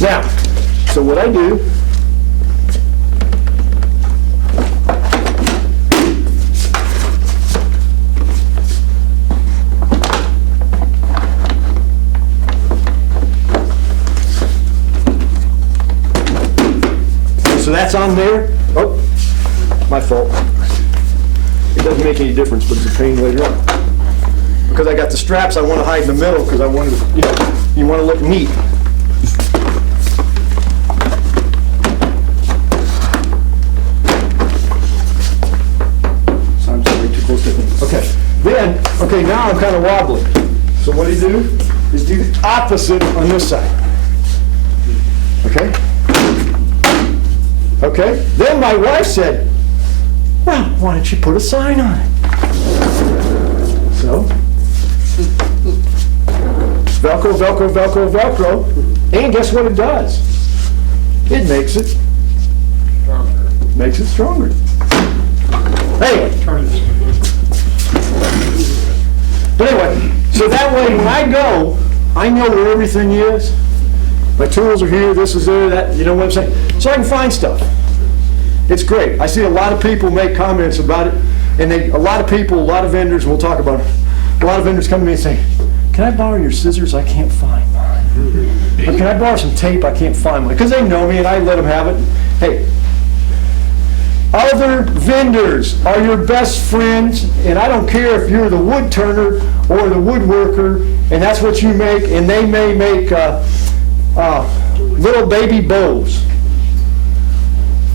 Now, so what I do, so that's on there. Oh, my fault. It doesn't make any difference, but it's a pain later on. Because I got the straps I want to hide in the middle because I wanted to, you want to look neat. Okay, now I'm kind of wobbly. So what do you do? Is do the opposite on this side. Okay? Okay? Then my wife said, well, why don't you put a sign on it? So, Velcro, Velcro, Velcro, Velcro. And guess what it does? It makes it stronger. Anyway. But anyway, so that way when I go, I know where everything is. My tools are here, this is there, that, you know what I'm saying? So I can find stuff. It's great. I see a lot of people make comments about it, and a lot of people, a lot of vendors, we'll talk about it. A lot of vendors come to me and say, can I borrow your scissors? I can't find mine. Or can I borrow some tape? I can't find mine. Because they know me and I let them have it. Hey, other vendors are your best friends, and I don't care if you're the wood turner or the woodworker, and that's what you make, and they may make little baby bows.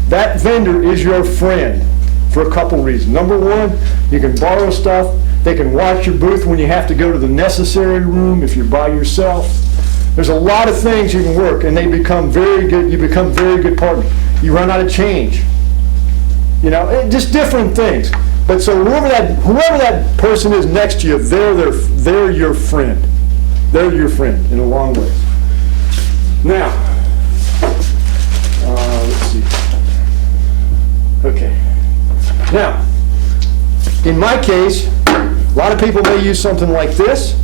That vendor is your friend for a couple reasons. Number one, you can borrow stuff. They can watch your booth when you have to go to the necessary room if you're by yourself. There's a lot of things you can work, and they become very good. You become very good partners. You run out of change. You know, just different things. But so whoever that person is next to you, they're your friend. They're your friend in a long way. Now, let's see. Okay. Now, in my case, a lot of people may use something like this.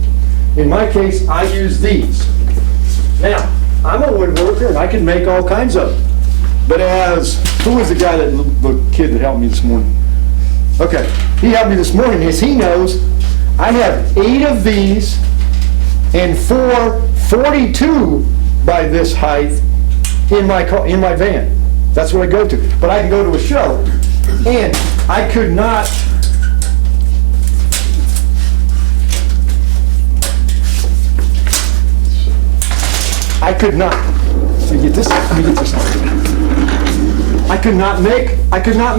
In my case, I use these. Now, I'm a woodworker and I can make all kinds of them. But who was the guy the kid that helped me this morning? Okay, he helped me this morning as he knows I have 8 of these and 4 42 by this height in my van. That's what I go to. But I can go to a show and I could not let me get this I could not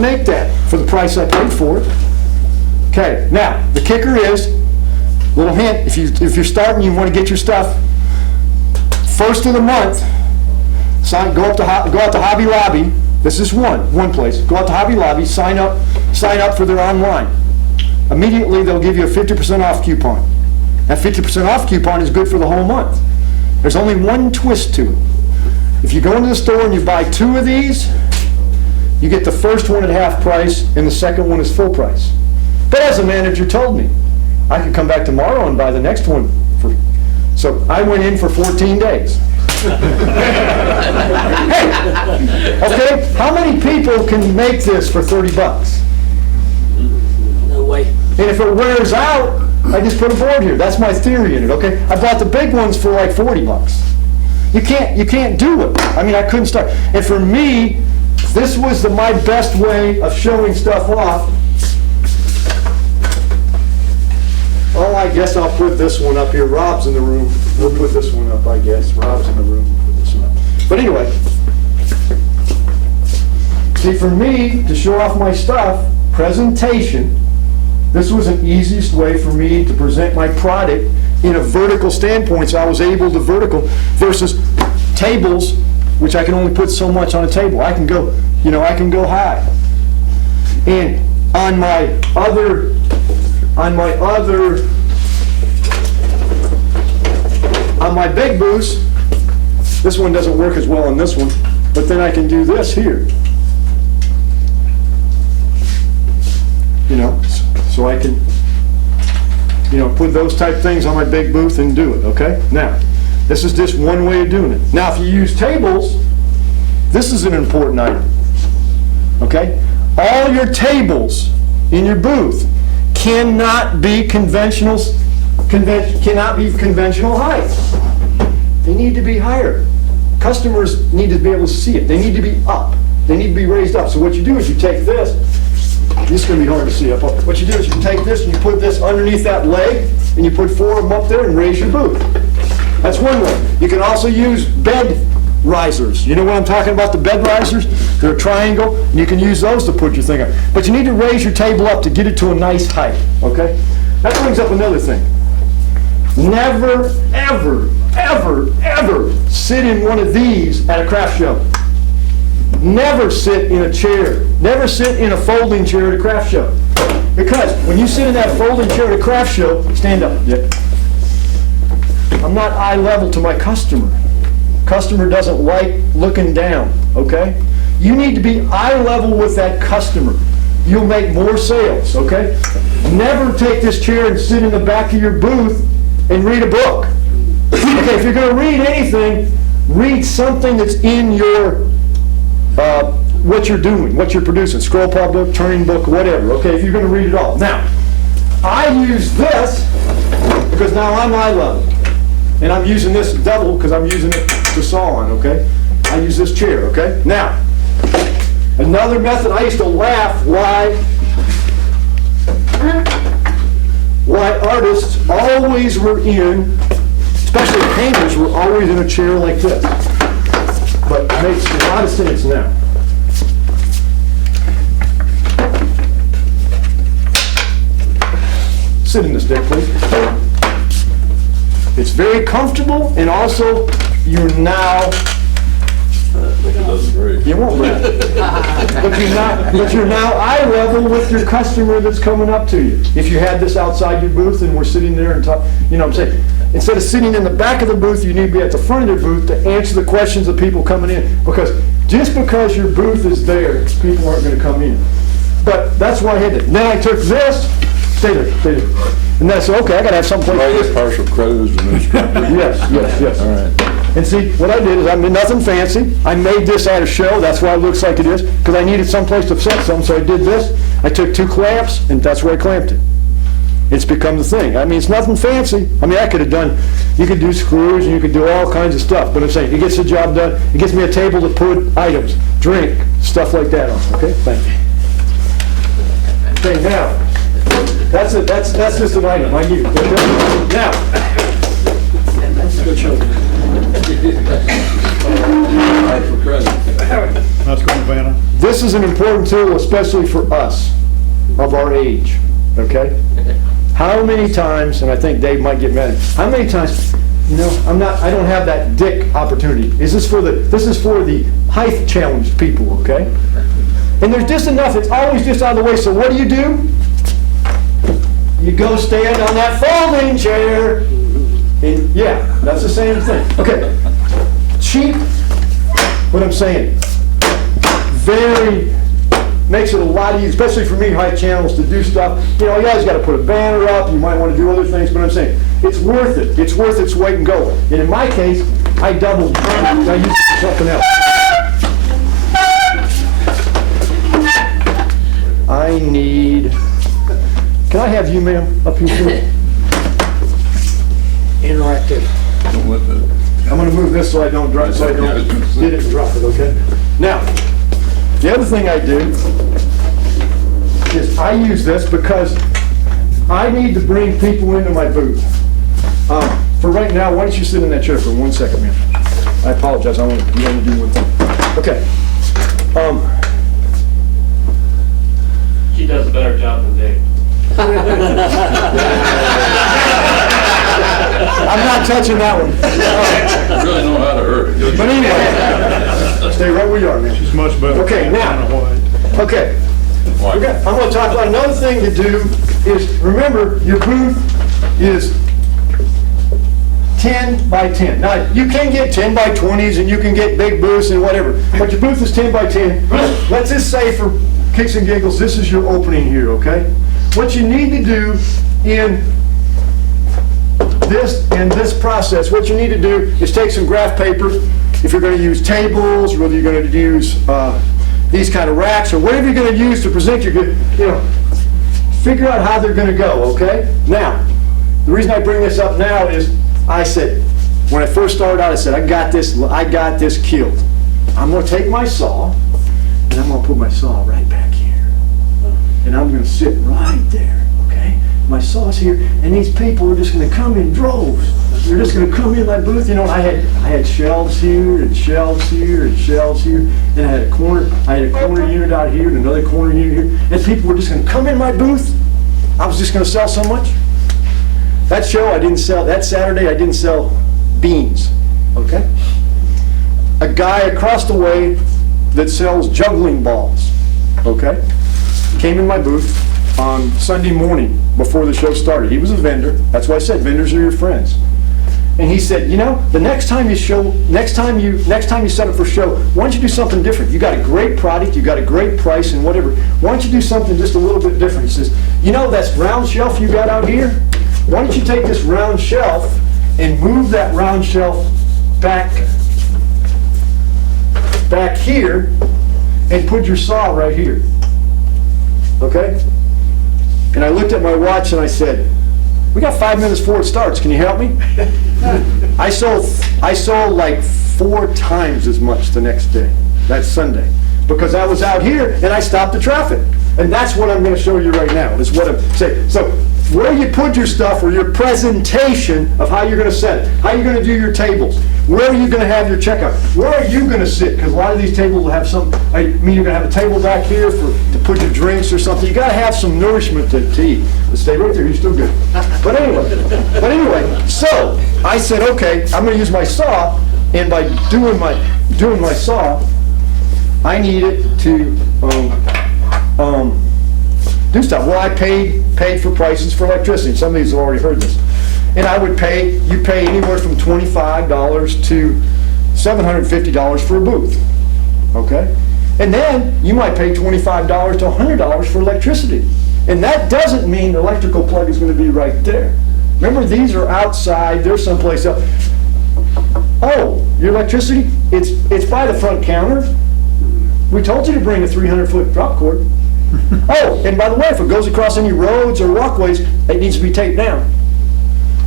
make that for the price I paid for it. Okay, now the kicker is, little hint, if you're starting, you want to get your stuff first of the month. Go out to Hobby Lobby. This is one place. Go out to Hobby Lobby, sign up for their online. Immediately they'll give you a 50% off coupon. That 50% off coupon is good for the whole month. There's only one twist to it. If you go into the store and you buy 2 of these, you get the first one at half price and the second one is full price. But as the manager told me, I could come back tomorrow and buy the next one. So I went in for 14 days. Hey, okay, how many people can make this for 30 bucks? No way. And if it wears out, I just put a board here. That's my theory in it, okay? I bought the big ones for like 40 bucks. You can't do it. I mean, I couldn't start. And for me, this was my best way of showing stuff off. Oh, I guess I'll put this one up here. Rob's in the room. We'll put this one up, I guess. Rob's in the room. We'll put this one up. But anyway, see, for me, to show off my stuff, presentation, this was an easiest way for me to present my product in a vertical standpoint, so I was able to vertical versus tables, which I can only put so much on a table. I can go, I can go high. And on my big booths, this one doesn't work as well on this one, but then I can do this here. So I can, put those type things on my big booth and do it, okay? Now, this is just one way of doing it. Now, if you use tables, this is an important item, okay? All your tables in your booth cannot be conventional height. They need to be higher. Customers need to be able to see it. They need to be up. They need to be raised up. So what you do is you take this. This is going to be hard to see up. What you do is you take this and you put this underneath that leg, and you put 4 of them up there and raise your booth. That's one way. You can also use bed risers. You know what I'm talking about, the bed risers? They're a triangle, and you can use those to put your thing up. But you need to raise your table up to get it to a nice height, okay? that brings up another thing. Never, ever, ever, ever sit in one of these at a craft show. Never sit in a chair. Never sit in a folding chair at a craft show. Because when you sit in that folding chair at a craft show, stand up. Yep. I'm not eye level to my customer. Customer doesn't like looking down, okay? You need to be eye level with that customer. You'll make more sales, okay? Never take this chair and sit in the back of your booth and read a book. Okay, if you're going to read anything, read something that's in your, what you're doing, what you're producing, scroll pop book, turning book, whatever, okay, if you're going to read it all. Now, I use this because now I'm eye level. And I'm using this double because I'm using it to saw on, okay? I use this chair, okay? Now, another method, I used to laugh why artists always were in, especially painters, were always in a chair like this. But it makes a lot of sense now. Sit in this deck, please. It's very comfortable, and also you're now, It doesn't break. you won't break. But you're now eye level with your customer that's coming up to you. If you had this outside your booth and we're sitting there and talk, you know what I'm saying? Instead of sitting in the back of the booth, you need to be at the front of the booth to answer the questions of people coming in. Because just because your booth is there, people aren't going to come in. But that's why I had it. Then I took this, stay there. And then I said, okay, I got to have someplace. All your partial crows and this. Yes. All right. And see, what I did is I made nothing fancy. I made this at a show. That's why it looks like it is, because I needed someplace to set something, so I did this. I took 2 clamps, and that's where I clamped it. It's become the thing. I mean, it's nothing fancy. I mean, I could have done, you could do screws, and you could do all kinds of stuff, but I'm saying, it gets the job done. It gets me a table to put items, drink, stuff like that on, okay? Thank you. Okay, now, that's just an item I use. Now, Partial credit. That's going to Vanna. this is an important tool, especially for us of our age, okay? How many times, and I think Dave might get mad, how many times, you know, I don't have that dick opportunity. This is for the height challenged people, okay? And there's just enough, it's always just out of the way, so what do? You go stand on that folding chair, and yeah, that's the same thing. Okay, cheap, what I'm saying, makes it a lot easier, especially for me, high channels, to do stuff. You know, you guys got to put a banner up, you might want to do other things, but I'm saying, it's worth it. It's worth its weight in gold. And in my case, I doubled, I used it for something else. Can I have you, ma'am, up here, please? Interactive. Don't let that. I'm gonna move this so I don't drop, so I don't get it and drop it, okay? Now, the other thing I do is I use this because I need to bring people into my booth. For right now, why don't you sit in that chair for 1 second, ma'am? I apologize, you want to do one thing. Okay. She does a better job than Dave. I'm not touching that one. I really know how to hurt. But anyway, stay right where you are, man. It's much better. Okay, now. Okay. I'm going to talk about another thing to do is, remember, your booth is 10 by 10. Now, you can get 10 by 20s and you can get big booths and whatever, but your booth is 10 by 10. Let's just say, for kicks and giggles, this is your opening here, okay? What you need to do in this process, what you need to do is take some graph paper. If you're going to use tables, whether you're going to use these kind of racks, or whatever you're going to use to present your, figure out how they're going to go, okay? Now, the reason I bring this up now is, I said, when I first started out, I said, I got this killed. I'm going to take my saw, and I'm going to put my saw right back here. And I'm going to sit right there, okay? My saw's here, and these people are just going to come in droves. They're just going to come in my booth. You know, I had shelves here, and shelves here, and shelves here. Then I had a corner unit out here, and another corner unit here. And people were just going to come in my booth. I was just going to sell so much. that show, I didn't sell, that Saturday, I didn't sell beans, okay? A guy across the way that sells juggling balls, okay, came in my booth on Sunday morning before the show started. He was a vendor. That's why I said vendors are your friends. And he said, you know, the next time you set up for a show, why don't you do something different? You got a great product, you got a great price and whatever. Why don't you do something just a little bit different? He says, you know that round shelf you got out here? Why don't you take this round shelf and move that round shelf back here and put your saw right here. Okay? And I looked at my watch and I said, we got 5 minutes before it starts. Can you help me? I sold like 4 times as much the next day. That's Sunday. Because I was out here and I stopped the traffic. And that's what I'm going to show you right now, is what I'm saying. So where you put your stuff, or your presentation of how you're going to set it, how you're going to do your tables, where are you going to have your checkout, where are you going to sit? Because a lot of these tables will have some, I mean, you're going to have a table back here to put your drinks or something. You got to have some nourishment to eat. But stay right there, you're still good. But anyway, so I said, okay, I'm going to use my saw, and by doing my saw, I needed to do stuff. Well, I paid for prices for electricity. Some of these have already heard this. And I would you pay anywhere from $25 to $750 for a booth, okay? And then you might pay $25 to $100 for electricity. And that doesn't mean the electrical plug is going to be right there. Remember, these are outside, they're someplace else. Oh, your electricity, it's by the front counter. We told you to bring a 300-foot drop cord. Oh, and by the way, if it goes across any roads or walkways, it needs to be taped down.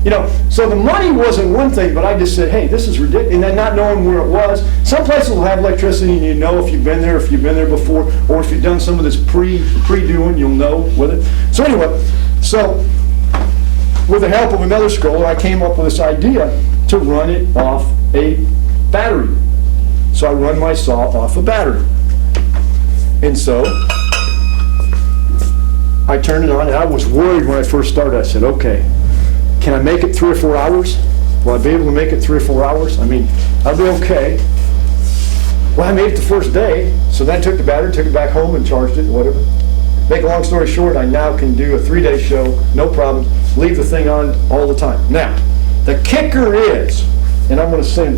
You know, so the money wasn't one thing, but I just said, hey, this is ridiculous, and then not knowing where it was. Some places will have electricity, and you know if you've been there before, or if you've done some of this pre-doing, you'll know with it. So anyway, with the help of another scroller, I came up with this idea to run it off a battery. So I run my saw off a battery. And so I turned it on, and I was worried when I first started. I said, okay, can I make it 3 or 4 hours? Will I be able to make it 3 or 4 hours? I mean, I'll be okay. Well, I made it the first day, so then I took the battery, took it back home and charged it, whatever. Make a long story short, I now can do a 3-day show, no problem, leave the thing on all the time. Now, the kicker is, and I'm gonna stay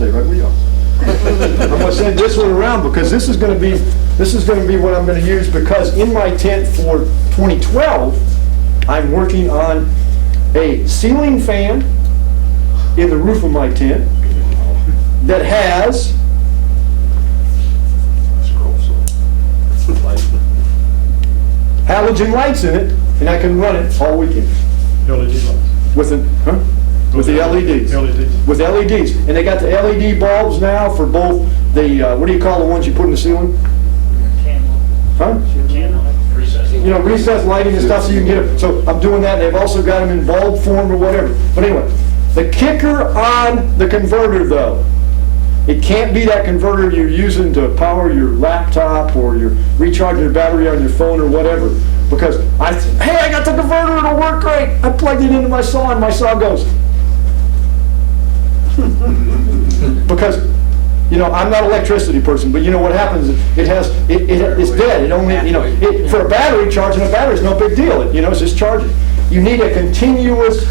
right where you are. I'm gonna send this one around because this is gonna be what I'm gonna use, because in my tent for 2012, I'm working on a ceiling fan in the roof of my tent that has halogen lights in it, and I can run it all weekend. LED lights. With the LEDs. With LEDs. And they got the LED bulbs now for both the, what do you call the ones you put in the ceiling? Huh? You know, recessed lighting and stuff, so you can get it. So I'm doing that, and they've also got them in bulb form or whatever. But anyway, the kicker on the converter, though, it can't be that converter you're using to power your laptop or you're recharging your battery on your phone or whatever. Because I said, hey, I got the converter, it'll work great. I plugged it into my saw, and my saw goes. Because, you know, I'm not an electricity person, but you know what happens? It's dead. It only, you know, for a battery, charging a battery is no big deal. You know, it's just charging. You need a continuous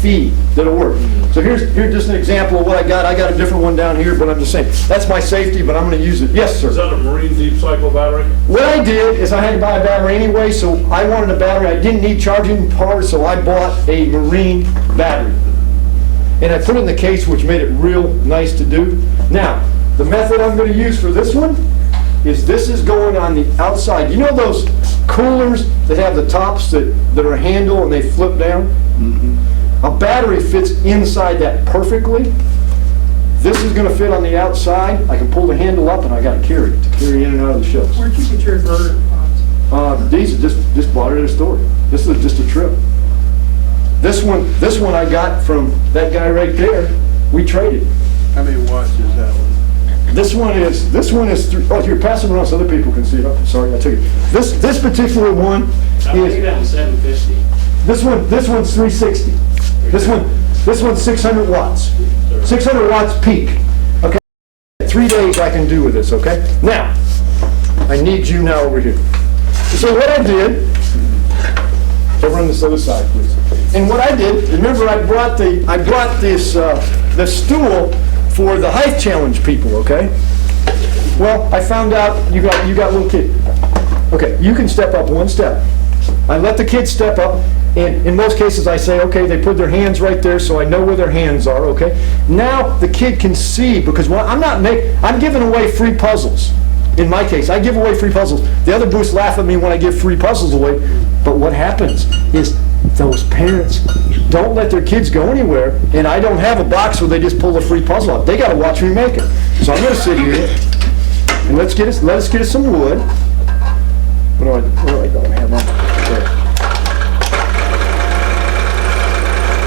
feed that'll work. So here's just an example of what I got. I got a different one down here, but I'm just saying, that's my safety, but I'm going to use it. Yes, sir. Is that a marine deep cycle battery? What I did is I had to buy a battery anyway, so I wanted a battery. I didn't need charging parts, so I bought a marine battery. And I put it in the case, which made it real nice to do. Now, the method I'm going to use for this one is this is going on the outside. You know those coolers that have the tops that are a handle and they flip down? Mm-hmm. A battery fits inside that perfectly. This is going to fit on the outside. I can pull the handle up and I got to carry it to carry in and out of the shelves. Where'd you get your inverter pods? These are just bought it at a store. This is just a trip. This one I got from that guy right there. We traded. How many watts is that one? This one is oh, you're passing around so other people can see it. Oh, sorry, I took it. This particular one I think that was 750. this one's 360. This one's 600 watts. 600 watts peak. Okay? 3 days I can do with this, okay? Now, I need you now over here. So what I did, over on this other side, please. And what I did, remember I brought this the stool for the height challenge people, okay? Well, I found out you got little kids. Okay, you can step up one step. I let the kids step up, and in most cases I say, okay, they put their hands right there so I know where their hands are, okay? Now the kid can see, because I'm giving away free puzzles. In my case, I give away free puzzles. The other booths laugh at me when I give free puzzles away, but what happens is those parents don't let their kids go anywhere, and I don't have a box where they just pull a free puzzle out. They gotta watch me make it. So I'm gonna sit here, and let us get us some wood. Where do I go? I have one. There.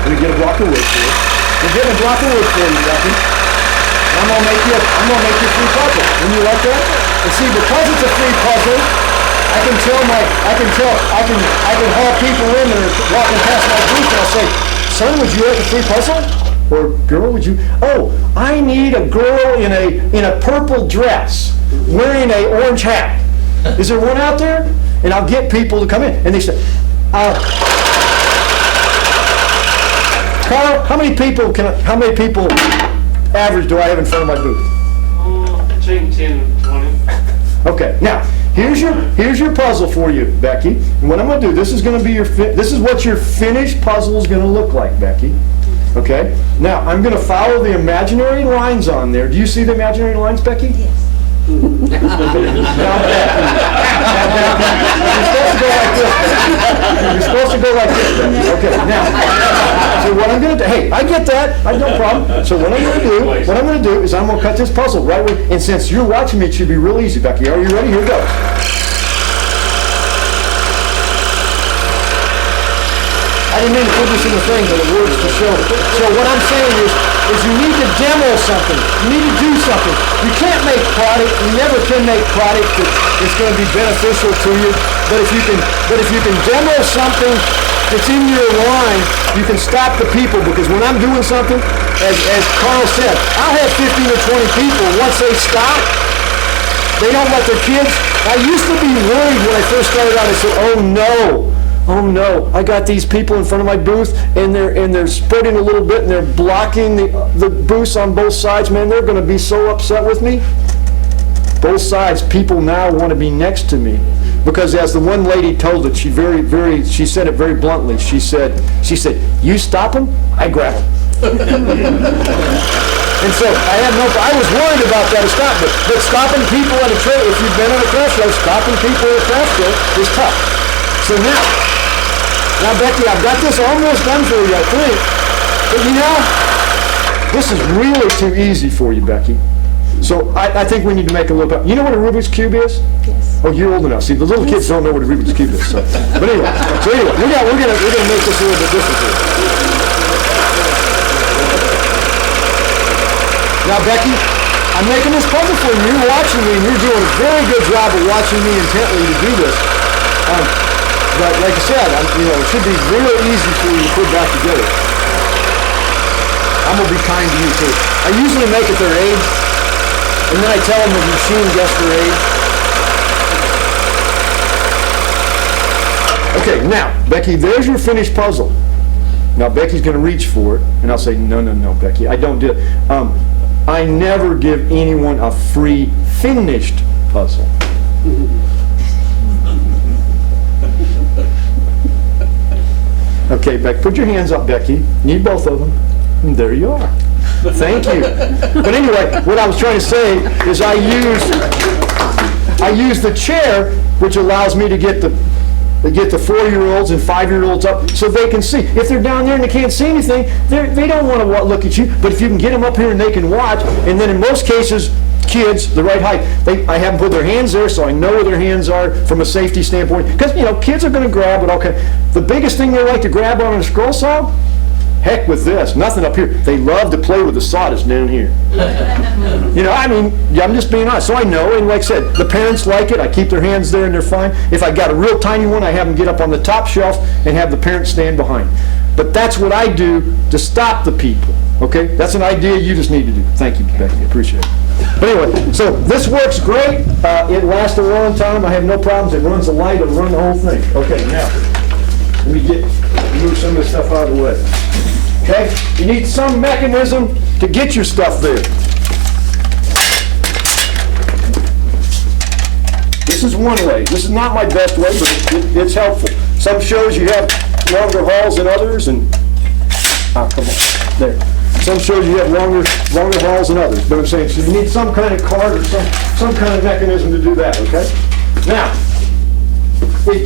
Let me get a block of wood for you. I'm getting a block of wood for you, Becky. I'm gonna make you a free puzzle. Wouldn't you like that? And see, because it's a free puzzle, I can haul people in that are walking past my booth and I'll say, son, would you like a free puzzle? Or girl, would you? Oh, I need a girl in a purple dress wearing an orange hat. Is there one out there? And I'll get people to come in. And they say, Carl, how many people average do I have in front of my booth? Between 10 and 20. Okay, now, here's your puzzle for you, Becky. And what I'm gonna do, this is what your finished puzzle is gonna look like, Becky. Okay? Now, I'm gonna follow the imaginary lines on there. Do you see the imaginary lines, Becky? Yes. Now, Becky. You're supposed to go like this, Becky. Okay, now, so what I'm gonna do, hey, I get that, I have no problem. So what I'm gonna do is I'm gonna cut this puzzle right away, and since you're watching me, it should be real easy, Becky. Are you ready? Here it goes. I didn't mean to put this in the thing, but it works to show. So what I'm saying is you need to demo something. You need to do something. You can't make product. You never can make product that's going to be beneficial to you. But if you can demo something that's in your line, you can stop the people. Because when I'm doing something, as Carl said, I'll have 15 or 20 people. Once they stop, they don't let their kids. I used to be worried when I first started out. I said, oh no, I got these people in front of my booth and they're spreading a little bit and they're blocking the booths on both sides. Man, they're going to be so upset with me. Both sides, people now want to be next to me. Because as the one lady told it, she said it very bluntly. She said, you stop them, I grab them. And so I was worried about that to stop, but stopping people at a trade, if you've been on a craft show, stopping people at a craft show is tough. So now, Becky, I've got this almost done for you, I think. But you know, this is really too easy for you, Becky. So I think we need to make a little bit. You know what a Rubik's Cube is? Yes. Oh, you're old enough. See, the little kids don't know what a Rubik's Cube is. So. But anyway, we're gonna make this a little bit different here. Now, Becky, I'm making this puzzle for you. You're watching me, and you're doing a very good job of watching me intently to do this. But like I said, it should be real easy for you to put back together. I'm gonna be kind to you too. I usually make it their age, and then I tell them the machine guess their age. Okay, now, Becky, there's your finished puzzle. Now, Becky's gonna reach for it, and I'll say, no, Becky, I don't do it. I never give anyone a free finished puzzle. Okay, Becky, put your hands up, Becky. Need both of them. And there you are. Thank you. But anyway, what I was trying to say is I use the chair, which allows me to get the 4-year-olds and 5-year-olds up so they can see. If they're down there and they can't see anything, they don't want to look at you. But if you can get them up here and they can watch, and then in most cases, kids, the right height, I have them put their hands there so I know where their hands are from a safety standpoint. Because, kids are going to grab it, okay. The biggest thing they like to grab on a scroll saw, heck with this, nothing up here. They love to play with the sawdust down here. I'm just being honest. So I know, and like I said, the parents like it. I keep their hands there and they're fine. If I got a real tiny one, I have them get up on the top shelf and have the parents stand behind. but that's what I do to stop the people, okay? That's an idea you just need to do. Thank you, Becky, appreciate it. But anyway, so this works great. It lasts a long time. I have no problems. It runs the light. It'll run the whole thing. Okay, now, let me move some of this stuff out of the way. Okay? You need some mechanism to get your stuff there. This is one way. This is not my best way, but it's helpful. Some shows you have longer hauls than others, and come on, there. Some shows you have longer hauls than others. But I'm saying, so you need some kind of card or some kind of mechanism to do that. Okay. Now, it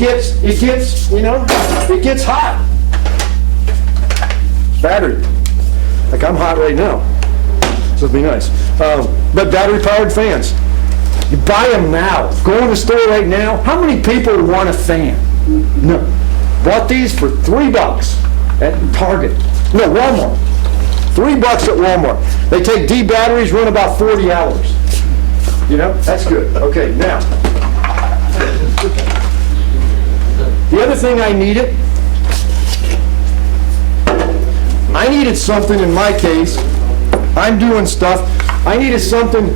gets hot. Battery. Like I'm hot right now. So it'll be nice. But battery-powered fans. You buy them now. Go in the store right now. How many people want a fan? No. Bought these for $3 at Target. No, Walmart. $3 at Walmart. They take D batteries, run about 40 hours. You know, that's good. Okay, now. The other thing I needed something in my case. I'm doing stuff. I needed something.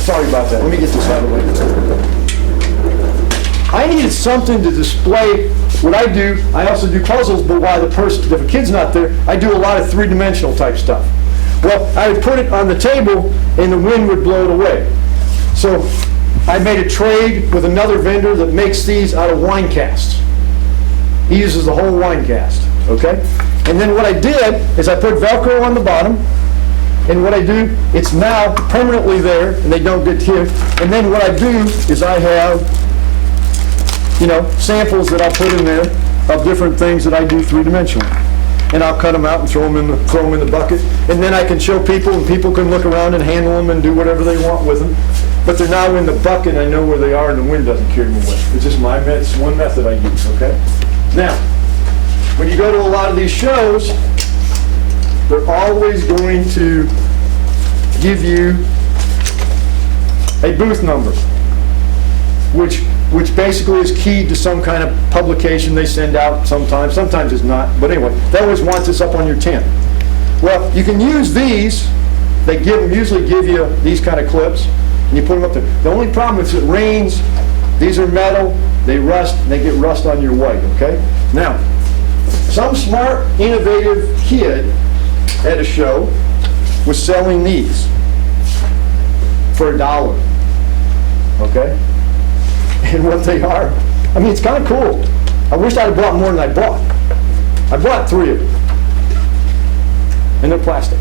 Sorry about that. Let me get this out of the way. I needed something to display what I do. I also do puzzles, but while if the kid's not there, I do a lot of three-dimensional type stuff. Well, I would put it on the table, and the wind would blow it away. So I made a trade with another vendor that makes these out of wine casts. He uses the whole wine cast, okay? And then what I did is I put Velcro on the bottom, and what I do, it's now permanently there, and they don't get here. And then what I do is I have, samples that I'll put in there of different things that I do three-dimensionally. And I'll cut them out and throw them in the bucket. And then I can show people, and people can look around and handle them and do whatever they want with them. But they're now in the bucket, and I know where they are, and the wind doesn't carry them away. It's just it's one method I use, okay? Now, when you go to a lot of these shows, they're always going to give you a booth number, which basically is keyed to some kind of publication they send out sometimes. Sometimes it's not, but anyway, they always want this up on your tent. Well, you can use these. They usually give you these kind of clips, and you put them up there. The only problem is it rains. These are metal. They rust. And they get rust on your white. Okay. Now, some smart, innovative kid at a show was selling these for $1. Okay. And what they are, it's kind of cool. I wish I'd have bought more than I bought. I bought 3 of them. And they're plastic.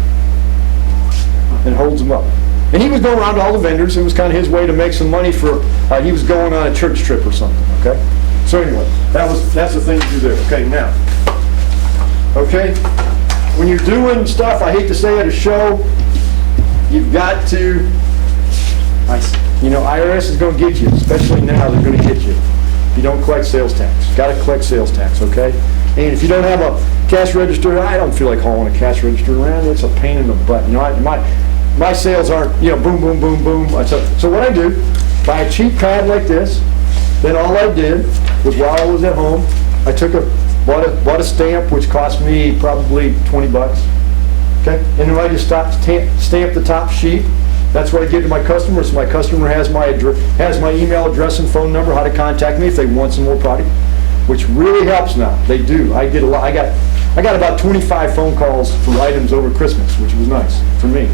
And it holds them up. And he was going around to all the vendors. It was kind of his way to make some money for, he was going on a church trip or something, okay? So anyway, that's the thing to do there. Okay, now. Okay, when you're doing stuff, I hate to say at a show, you've got to, IRS is going to get you, especially now they're going to get you. If you don't collect sales tax. Got to collect sales tax, okay? And if you don't have a cash register, I don't feel like hauling a cash register around. It's a pain in the butt. My sales aren't, boom, boom, boom, boom. So what I do, buy a cheap pad like this. Then all I did was while I was at home, I bought a stamp which cost me probably $20. Okay? And then I just stamp the top sheet. That's what I give to my customers. So my customer has my email address and phone number, how to contact me if they want some more product, which really helps now. They do. I did a lot. I got about 25 phone calls for items over Christmas, which was nice for me.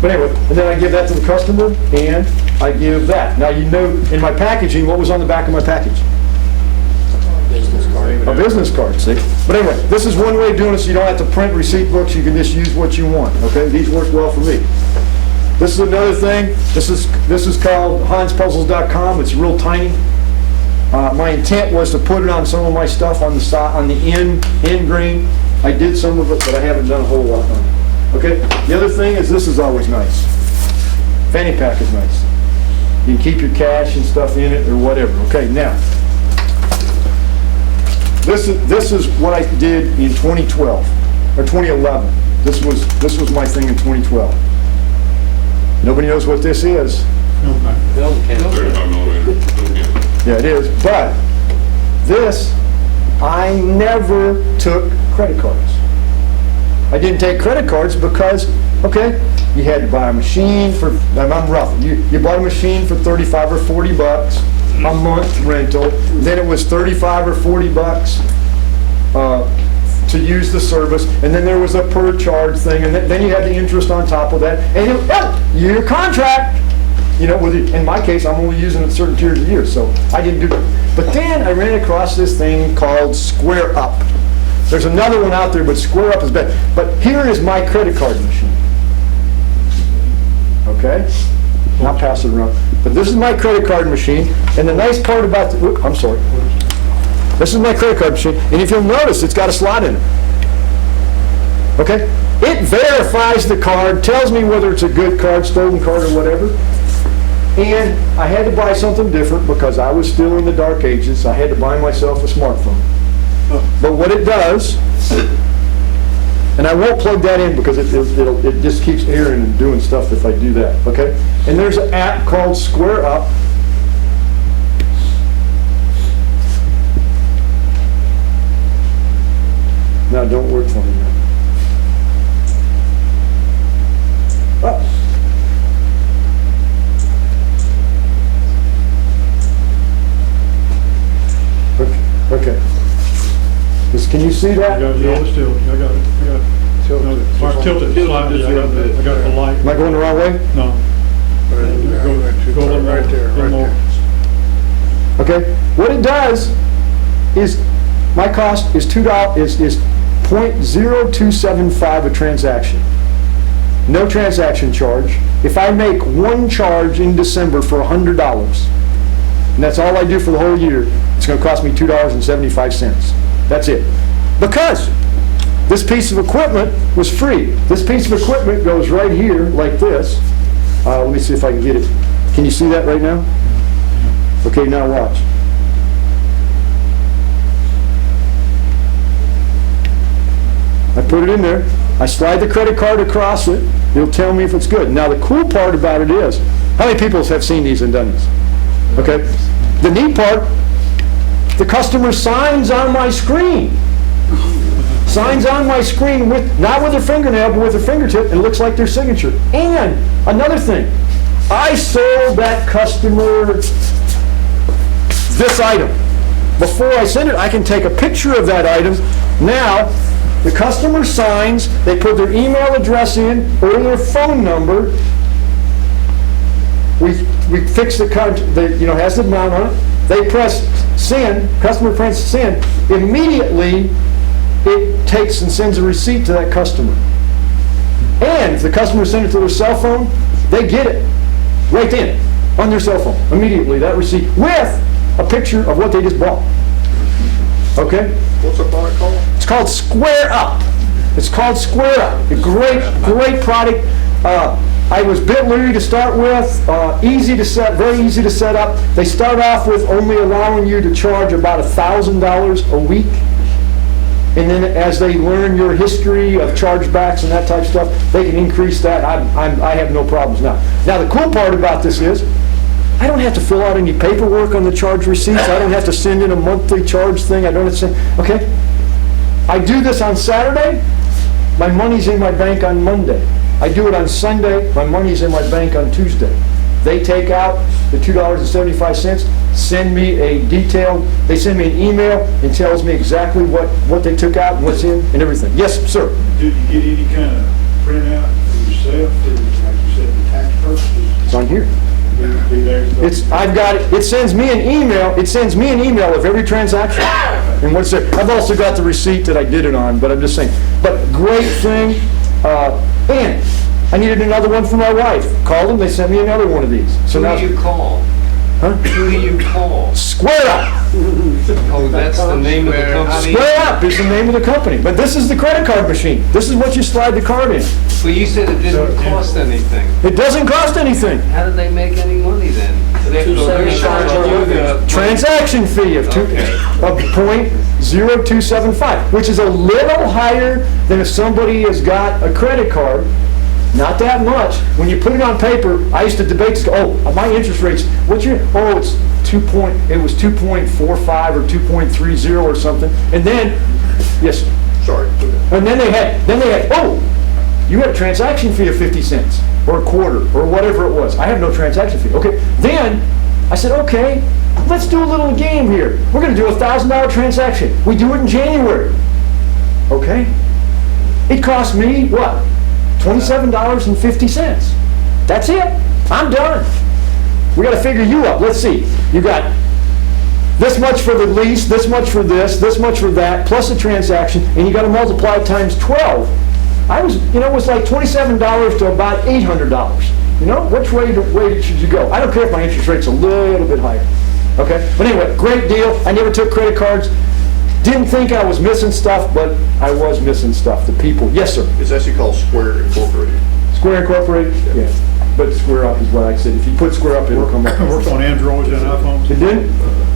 But anyway, and then I give that to the customer, and I give that. Now in my packaging, what was on the back of my package? Business card. A business card, see? But anyway, this is one way of doing it so you don't have to print receipt books. You can just use what you want, okay? These work well for me. This is another thing. This is called hanspuzzles.com. It's real tiny. My intent was to put it on some of my stuff on the side, on the end grain. I did some of it, but I haven't done a whole lot on it. Okay? The other thing is this is always nice. Fanny pack is nice. You can keep your cash and stuff in it or whatever. Okay, now. This is what I did in 2012 or 2011. This was my thing in 2012. Nobody knows what this is. 35mm. Yeah, it is. But this, I never took credit cards. I didn't take credit cards because, okay, you had to buy a machine for, I'm rough, you bought a machine for 35 or 40 bucks a month rental, then it was 35 or 40 bucks to use the service, and then there was a per charge thing, and then you had the interest on top of that, and your contract, you know, in my case, I'm only using it certain periods of years, so I didn't do it. But then I ran across this thing called Square Up. There's another one out there, but Square Up is better. But here is my credit card machine. Okay? Not pass it around. But this is my credit card machine, and the nice part about I'm sorry. This is my credit card machine, and if you'll notice, it's got a slot in it. Okay? It verifies the card, tells me whether it's a good card, stolen card, or whatever. And I had to buy something different because I was still in the dark ages. I had to buy myself a smartphone. But what it does, and I won't plug that in because it just keeps airing and doing stuff if I do that, okay? And there's an app called Square Up. Now, don't work for me now. Oh. Okay. Can you see that? I got it, yeah, it's still, I got it. Tilted, slide, yeah, I got the light. Am I going the wrong way? No. Go right there, right there. Okay. What it does is, my cost is $2 is 0.0275 a transaction. No transaction charge. If I make one charge in December for $100, and that's all I do for the whole year, it's going to cost me $2.75. That's it. Because this piece of equipment was free. This piece of equipment goes right here like this. Let me see if I can get it. Can you see that right now? Okay, now watch. I put it in there. I slide the credit card across it. It'll tell me if it's good. Now the cool part about it is, how many people have seen these and done this? Okay. The neat part, the customer signs on my screen. Signs on my screen with, not with their fingernail, but with their fingertip, and it looks like their signature. And another thing, I sold that customer this item. Before I send it, I can take a picture of that item. Now, the customer signs, they put their email address in, or their phone number. We fix the contract, has the amount on it. They press send, customer presses send. Immediately, it takes and sends a receipt to that customer. And if the customer sends it to their cell phone, they get it right then on their cell phone, immediately, that receipt, with a picture of what they just bought. Okay? What's the product called? It's called Square Up. It's called Square Up. A great product. I was a bit leery to start with. Very easy to set up. They start off with only allowing you to charge about $1,000 a week. And then as they learn your history of chargebacks and that type of stuff, they can increase that. I have no problems now. Now the cool part about this is, I don't have to fill out any paperwork on the charge receipts. I don't have to send in a monthly charge thing. I don't have to send, okay? I do this on Saturday, my money's in my bank on Monday. I do it on Sunday, my money's in my bank on Tuesday. They take out the $2.75, send me they send me an email and tells me exactly what they took out and what's in and everything. Yes, sir? Did you get any kind of printout for yourself, for, like you said, the tax purposes? It's on here. I've got it. It sends me an email. It sends me an email of every transaction and what's there. I've also got the receipt that I did it on, but I'm just saying. But great thing. And I needed another one for my wife. Called them. They sent me another one of these. So now, Who do you call? huh? Who do you call? Square Up. Oh, that's the name of the company? Square Up is the name of the company. But this is the credit card machine. This is what you slide the card in. Well, you said it didn't cost anything. It doesn't cost anything. How did they make any money then? They're charging you the Transaction fee of .0275, which is a little higher than if somebody has got a credit card. Not that much. When you put it on paper, I used to debate this. Oh, my interest rates. What's your? Oh, it's it was 2.45 or 2.30 or something. And then, yes. Sorry. And then they had, oh, you had a transaction fee of 50 cents, or a quarter, or whatever it was. I have no transaction fee. Okay, then I said, okay, let's do a little game here. We're gonna do a $1,000 transaction. We do it in January. Okay? It cost me, what? $27.50. That's it. I'm done. We gotta figure you up. Let's see. You got this much for the lease, this much for this much for that, plus a transaction, and you gotta multiply it times 12. It was like $27 to about $800. You know, which way should you go? I don't care if my interest rate's a little bit higher. Okay? But anyway, great deal. I never took credit cards. Didn't think I was missing stuff, but I was missing stuff. The people. Yes, sir. It's actually called Square Incorporated. Square Incorporated? Yeah. But Square Up is what I said. If you put Square Up, it'll come up. It works on Androids and iPhones? It didn't?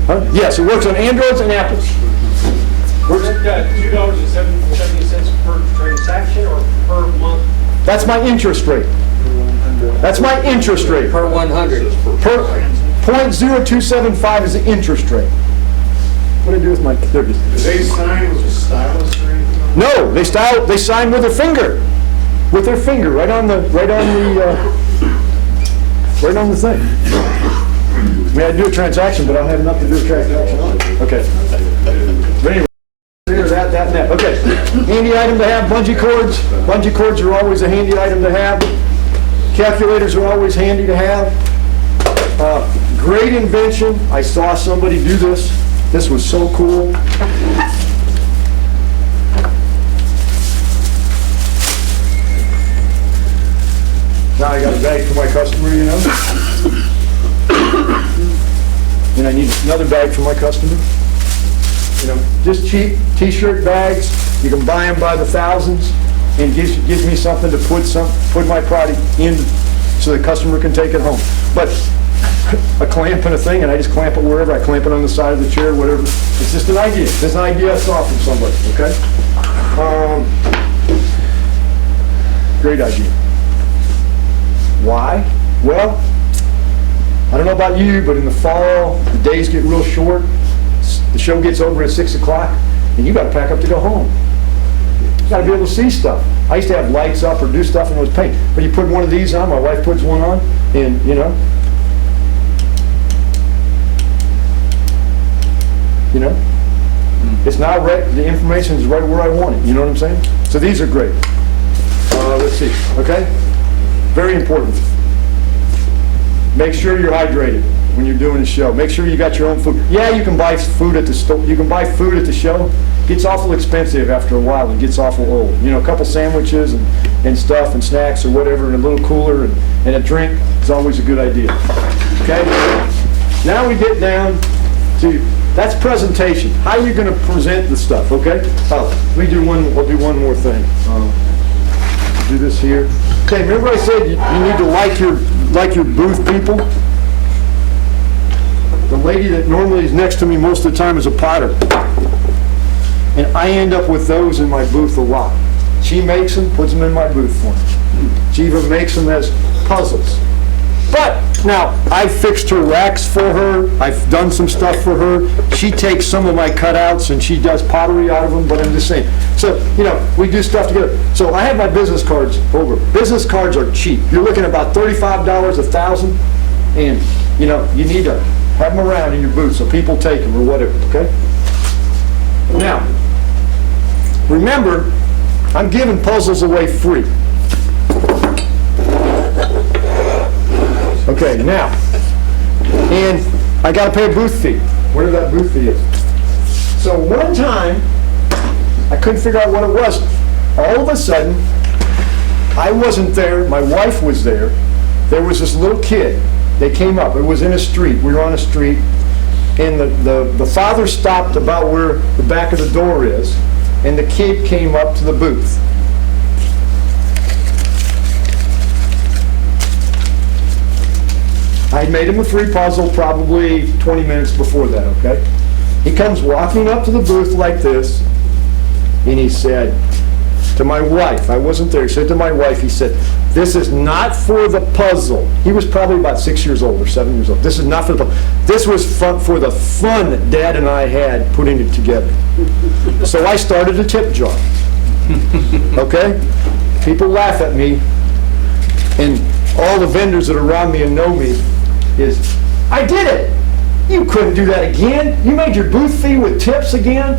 Huh? Yes, it works on Androids and Apples. Works at $2.70 per transaction or per month? That's my interest rate. That's my interest rate. Per 100. Per 0.0275 is the interest rate. What do I do with my, there it is. Do they sign with a stylus or anything? No, they sign with their finger. With their finger, right on the thing. I mean, I do a transaction, but I don't have enough to do a transaction on it. Okay. But anyway, that, and that. Okay. Handy item to have, bungee cords. Bungee cords are always a handy item to have. Calculators are always handy to have. Great invention. I saw somebody do this. This was so cool. Now I got a bag for my customer, you know. And I need another bag for my customer. You know, just cheap t-shirt bags. You can buy them by the thousands, and gives me something to put my product in, so the customer can take it home. But a clamp and a thing, and I just clamp it wherever. I clamp it on the side of the chair, whatever. It's just an idea. It's an idea I saw from somebody. Okay. Great idea. Why? Well, I don't know about you, but in the fall, the days get real short. The show gets over at 6 o'clock, and you got to pack up to go home. You got to be able to see stuff. I used to have lights up or do stuff, and it was pain. But you put one of these on, my wife puts one on, and you know, it's now right. The information is right where I want it. You know what I'm saying? So these are great. Let's see. Okay. Very important. Make sure you're hydrated when you're doing a show. Make sure you got your own food. Yeah, you can buy food at the store. You can buy food at the show. It gets awful expensive after a while. It gets awful old. You know, a couple sandwiches and stuff and snacks or whatever, and a little cooler and a drink is always a good idea. Okay? Now we get down to, that's presentation. How are you going to present the stuff, okay? We'll do one more thing. Do this here. Okay, remember I said you need to like your booth people? The lady that normally is next to me most of the time is a potter. And I end up with those in my booth a lot. She makes them, puts them in my booth for me. She even makes them as puzzles. But now, I fixed her racks for her. I've done some stuff for her. She takes some of my cutouts and she does pottery out of them, but I'm just saying. So, you know, we do stuff together. So I have my business cards over. Business cards are cheap. You're looking at about $35, $1,000, and, you know, you need to have them around in your booth so people take them or whatever, okay? Now, remember, I'm giving puzzles away free. Okay, now, and I got to pay a booth fee. Where that booth fee is. So one time, I couldn't figure out what it was. All of a sudden, I wasn't there. My wife was there. There was this little kid. They came up. It was in a street. We were on a street, and the father stopped about where the back of the door is, and the kid came up to the booth. I made him a free puzzle probably 20 minutes before that, okay? He comes walking up to the booth like this, and he said to my wife, I wasn't there, he said to my wife, he said, this is not for the puzzle. He was probably about 6 years old or 7 years old. This is not for the puzzle. This was for the fun that Dad and I had putting it together. So I started a tip jar. Okay? People laugh at me, and all the vendors that are around me and know me is, I did it! You couldn't do that again. You made your booth fee with tips again?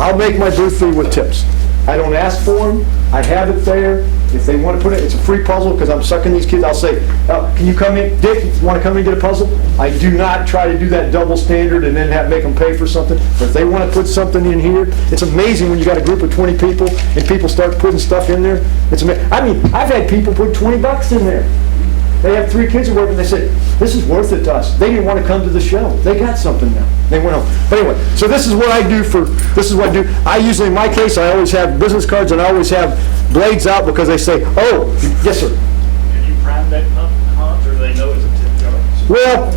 I'll make my booth fee with tips. I don't ask for them. I have it there. If they want to put it, it's a free puzzle because I'm sucking these kids. I'll say, can you come in? Dick, you want to come in and get a puzzle? I do not try to do that double standard and then make them pay for something. But if they want to put something in here, it's amazing when you got a group of 20 people and people start putting stuff in there. It's amazing. I mean, I've had people put $20 in there. They have 3 kids at work, and they said, this is worth it to us. They didn't want to come to the show. They got something now. They went home. But anyway, so this is what I do this is what I do. I usually, in my case, I always have business cards, and I always have blades out because they say, oh, yes, sir. Can you prime that Hans, or do they know it's a tip jar? Well,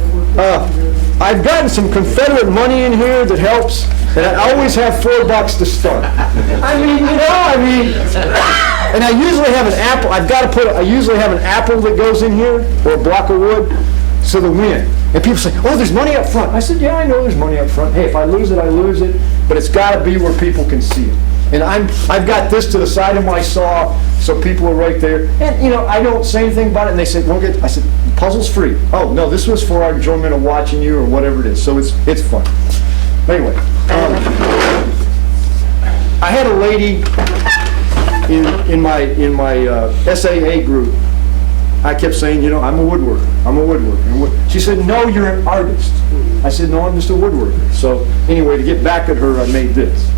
I've gotten some Confederate money in here that helps, and I always have $4 to start. I mean, and I usually have an apple. I usually have an apple that goes in here, or a block of wood, so the win. And people say, oh, there's money up front. I said, yeah, I know there's money up front. Hey, if I lose it, I lose it, but it's got to be where people can see it. And I've got this to the side of my saw, so people are right there. And, I don't say anything about it, and they say, I said, puzzle's free. Oh, no, this was for our enjoyment of watching you, or whatever it is. So it's fun. Anyway, I had a lady in my SAA group. I kept saying, I'm a woodworker. I'm a woodworker. She said, no, you're an artist. I said, no, I'm just a woodworker. So anyway, to get back at her, I made this.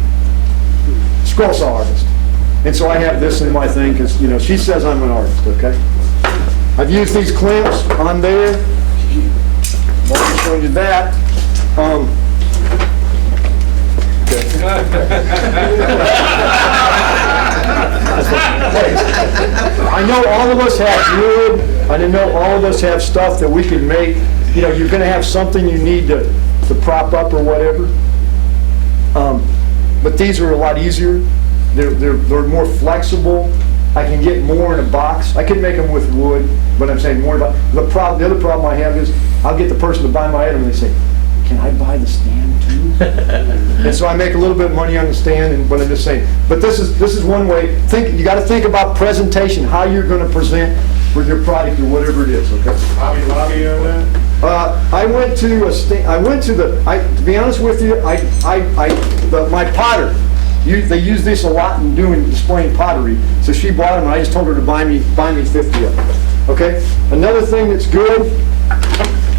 Scroll saw artist. And so I have this in my thing because, she says I'm an artist, okay? I've used these clamps on there. I'm already showing you that. I know all of us have wood. I know all of us have stuff that we can make. You're going to have something you need to prop up or whatever. But these are a lot easier. They're more flexible. I can get more in a box. I can make them with wood, but I'm saying more about the other problem I have is I'll get the person to buy my item and they say, can I buy the stand too? And so I make a little bit of money on the stand, but I'm just saying. But this is one way. You got to think about presentation, how you're going to present with your product or whatever it is. Okay. Hobby Lobby on that? I went to to be honest with you, my potter. They use this a lot in displaying pottery. So she bought them, and I just told her to buy me 50 of them. Okay. Another thing that's good.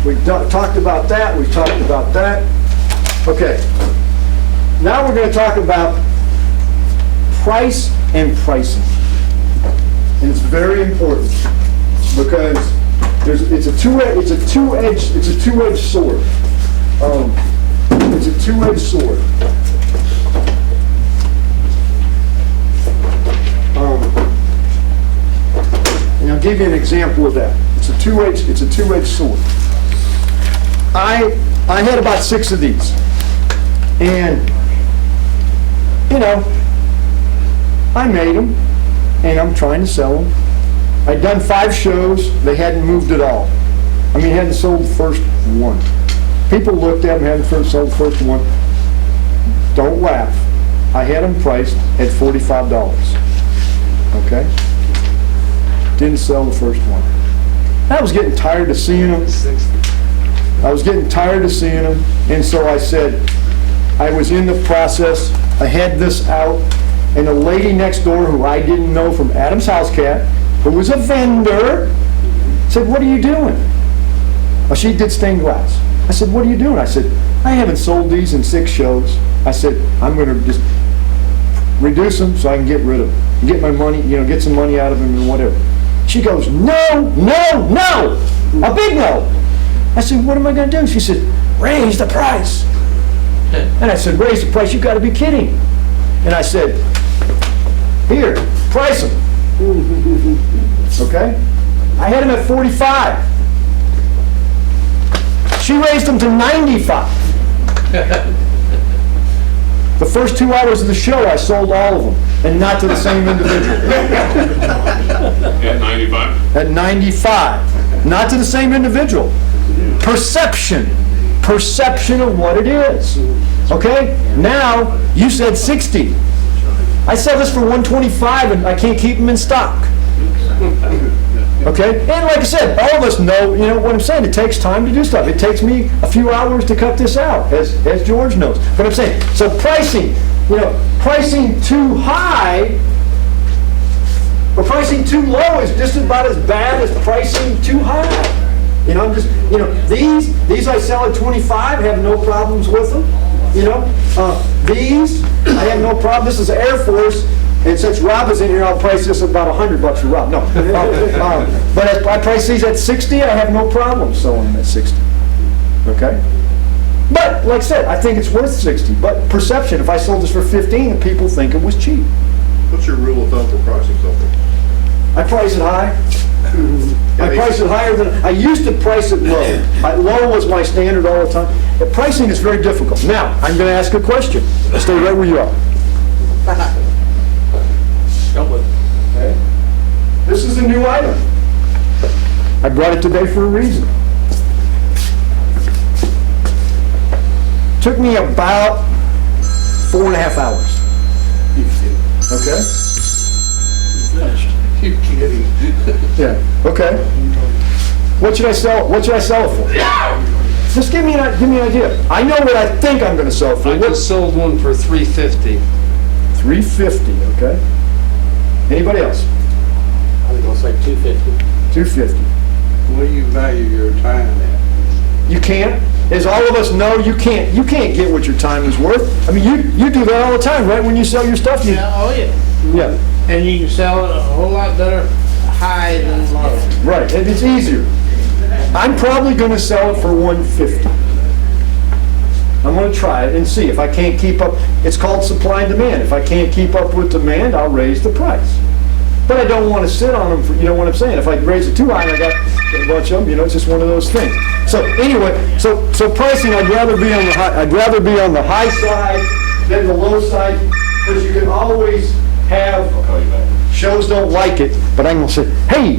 We've talked about that. We've talked about that. Okay. Now we're going to talk about price and pricing, and it's very important because it's a two-edged sword. It's a two-edged sword. And I'll give you an example of that. It's a two-edged sword. I had about 6 of these, and I made them, and I'm trying to sell them. I'd done 5 shows. They hadn't moved at all. Hadn't sold the first one. People looked at them, hadn't sold the first one. Don't laugh. I had them priced at $45. Okay? Didn't sell the first one. I was getting tired of seeing them. And so I said, I was in the process. I had this out, and a lady next door who I didn't know from Adam's House Cat, who was a vendor, said, what are you doing? Well, she did stained glass. I said, what are you doing? I said, I haven't sold these in 6 shows. I said, I'm going to just reduce them so I can get rid of them. Get my money, get some money out of them and whatever. She goes, no, no, no, a big no. I said, what am I going to do? She said, raise the price. And I said, raise the price? You got to be kidding. And I said, here, price them. Okay? I had them at 45. She raised them to 95. The first 2 hours of the show, I sold all of them, and not to the same individual. At 95? At 95. Not to the same individual. Perception of what it is. Okay? Now, you said 60. I sell this for 125 and I can't keep them in stock. Okay? And like I said, all of us know, you know what I'm saying, it takes time to do stuff. It takes me a few hours to cut this out, as George knows. But I'm saying, so pricing, you know, pricing too high or pricing too low is just about as bad as pricing too high. You know, I'm just, you know, these I sell at 25, I have no problems with them. You know, these, I have no problem. This is Air Force, and since Rob is in here, I'll price this at about $100 for Rob. No, but if I price these at 60, I have no problem selling them at 60. Okay? But, like I said, I think it's worth 60. But perception, if I sold this for 15, people think it was cheap. What's your rule of thumb for pricing something? I price it high. I price it higher than, I used to price it low. Low was my standard all the time. But pricing is very difficult. Now, I'm going to ask a question. Stay right where you are. Okay. This is a new item. I brought it today for a reason. Took me about 4.5 hours. Okay? You're kidding. Yeah. Okay. What should I sell? What should I sell it for? Just give me an idea. I know what I think I'm going to sell it for. I just sold one for $350. $350. Okay. Anybody else? I think I'll say 250. $250. What do you value your time at? You can't. As all of us know, you can't get what your time is worth. I mean, you do that all the time, right? When you sell your stuff, you, Yeah, oh yeah. yeah. And you can sell it a whole lot better high than low. Right, and it's easier. I'm probably going to sell it for $150. I'm going to try it and see if I can't keep up. It's called supply and demand. If I can't keep up with demand, I'll raise the price. But I don't want to sit on them for, you know what I'm saying? If I raise it too high and I got a bunch of them, you know, it's just one of those things. So anyway, so pricing, I'd rather be on the high side than the low side, because you can always have shows don't like it, but I'm going to say, hey,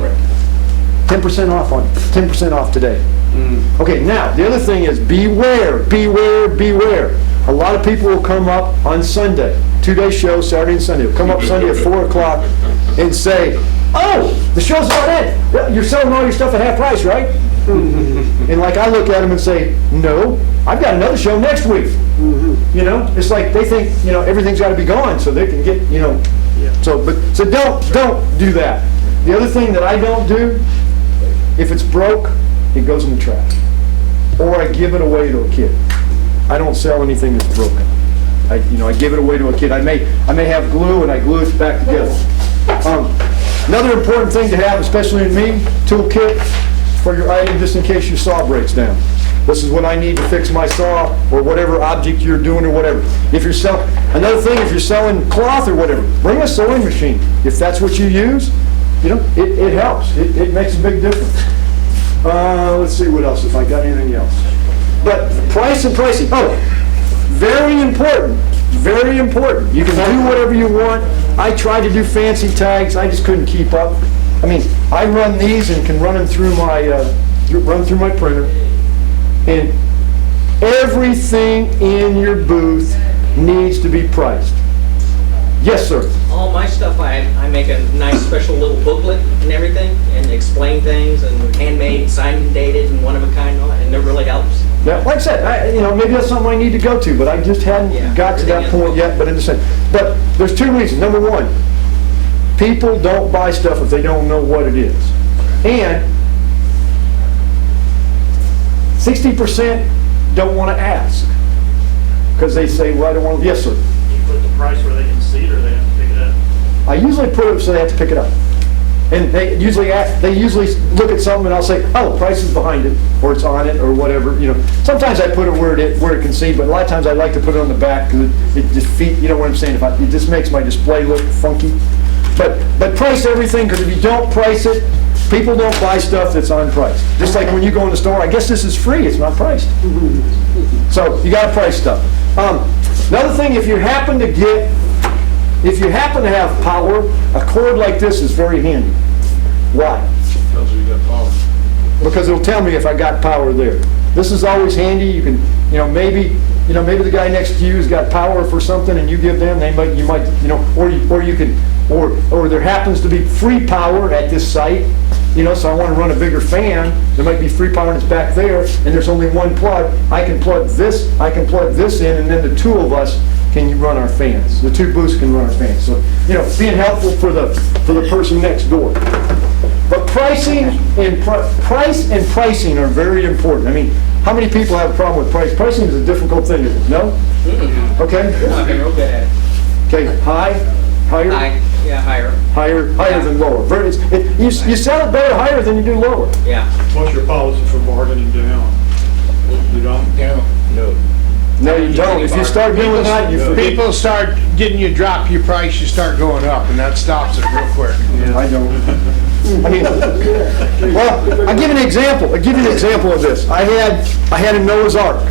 10% off on 10% off today. Okay, now the other thing is beware. A lot of people will come up on Sunday, 2-day show, Saturday and Sunday. They'll come up Sunday at 4 o'clock and say, oh, the show's not in. You're selling all your stuff at half price, right? And like I look at them and say, no, I've got another show next week. You know, it's like they think, you know, everything's got to be gone so they can get, you know. So don't do that. The other thing that I don't do, if it's broke, it goes in the trash, or I give it away to a kid. I don't sell anything that's broken. I give it away to a kid. I may have glue and I glue it back together. Another important thing to have, especially in me, toolkit for your item, just in case your saw breaks down. This is what I need to fix my saw or whatever object you're doing or whatever. If you're selling, another thing, if you're selling cloth or whatever, bring a sewing machine. If that's what you use, you know, it helps. It makes a big difference. Let's see what else, if I got anything else. But price and pricing. Oh, very important. Very important. You can do whatever you want. I tried to do fancy tags. I just couldn't keep up. I mean, I run these and can run them through my printer. And everything in your booth needs to be priced. Yes, sir. All my stuff, I make a nice special little booklet and everything, and explain things, and handmade, signed and dated, and one of a kind, and it really helps. Yeah, like I said, maybe that's something I need to go to, but I just hadn't got to that point yet. But there's two reasons. Number one, people don't buy stuff if they don't know what it is, and 60% don't want to ask because they say, "Well, I don't want to." Yes, sir. You put the price where they can see it, or they have to pick it up? I usually put it so they have to pick it up. And they usually look at something and I'll say, oh, the price is behind it, or it's on it, or whatever, you know. Sometimes I put it where it can see, but a lot of times I like to put it on the back because it just you know what I'm saying, it just makes my display look funky. But price everything, because if you don't price it, people don't buy stuff that's unpriced. Just like when you go in the store, I guess this is free, it's not priced. So you gotta price stuff. Another thing, if you happen to have power, a cord like this is very handy. Why? Tells you got power. Because it'll tell me if I got power there. This is always handy. You can, you know, maybe maybe the guy next to you has got power for something and you give them, you might, or there happens to be free power at this site, so I want to run a bigger fan, there might be free power and it's back there, and there's only one plug, I can plug this in, and then the two of us can run our fans. The two booths can run our fans. So, being helpful for the person next door. But pricing and pricing are very important. I mean, how many people have a problem with price? Pricing is a difficult thing. No? Okay. I've been real good at it. Okay. Higher. High, yeah, higher. Higher than lower. You sell it better higher than you do lower. Yeah. What's your policy for bargaining down? You don't? No. No, you don't. If you start doing that, you forget. People start getting you drop your price, you start going up, and that stops it real quick. I don't. I mean, well, I'll give you an example. I'll give you an example of this. I had a Noah's Ark.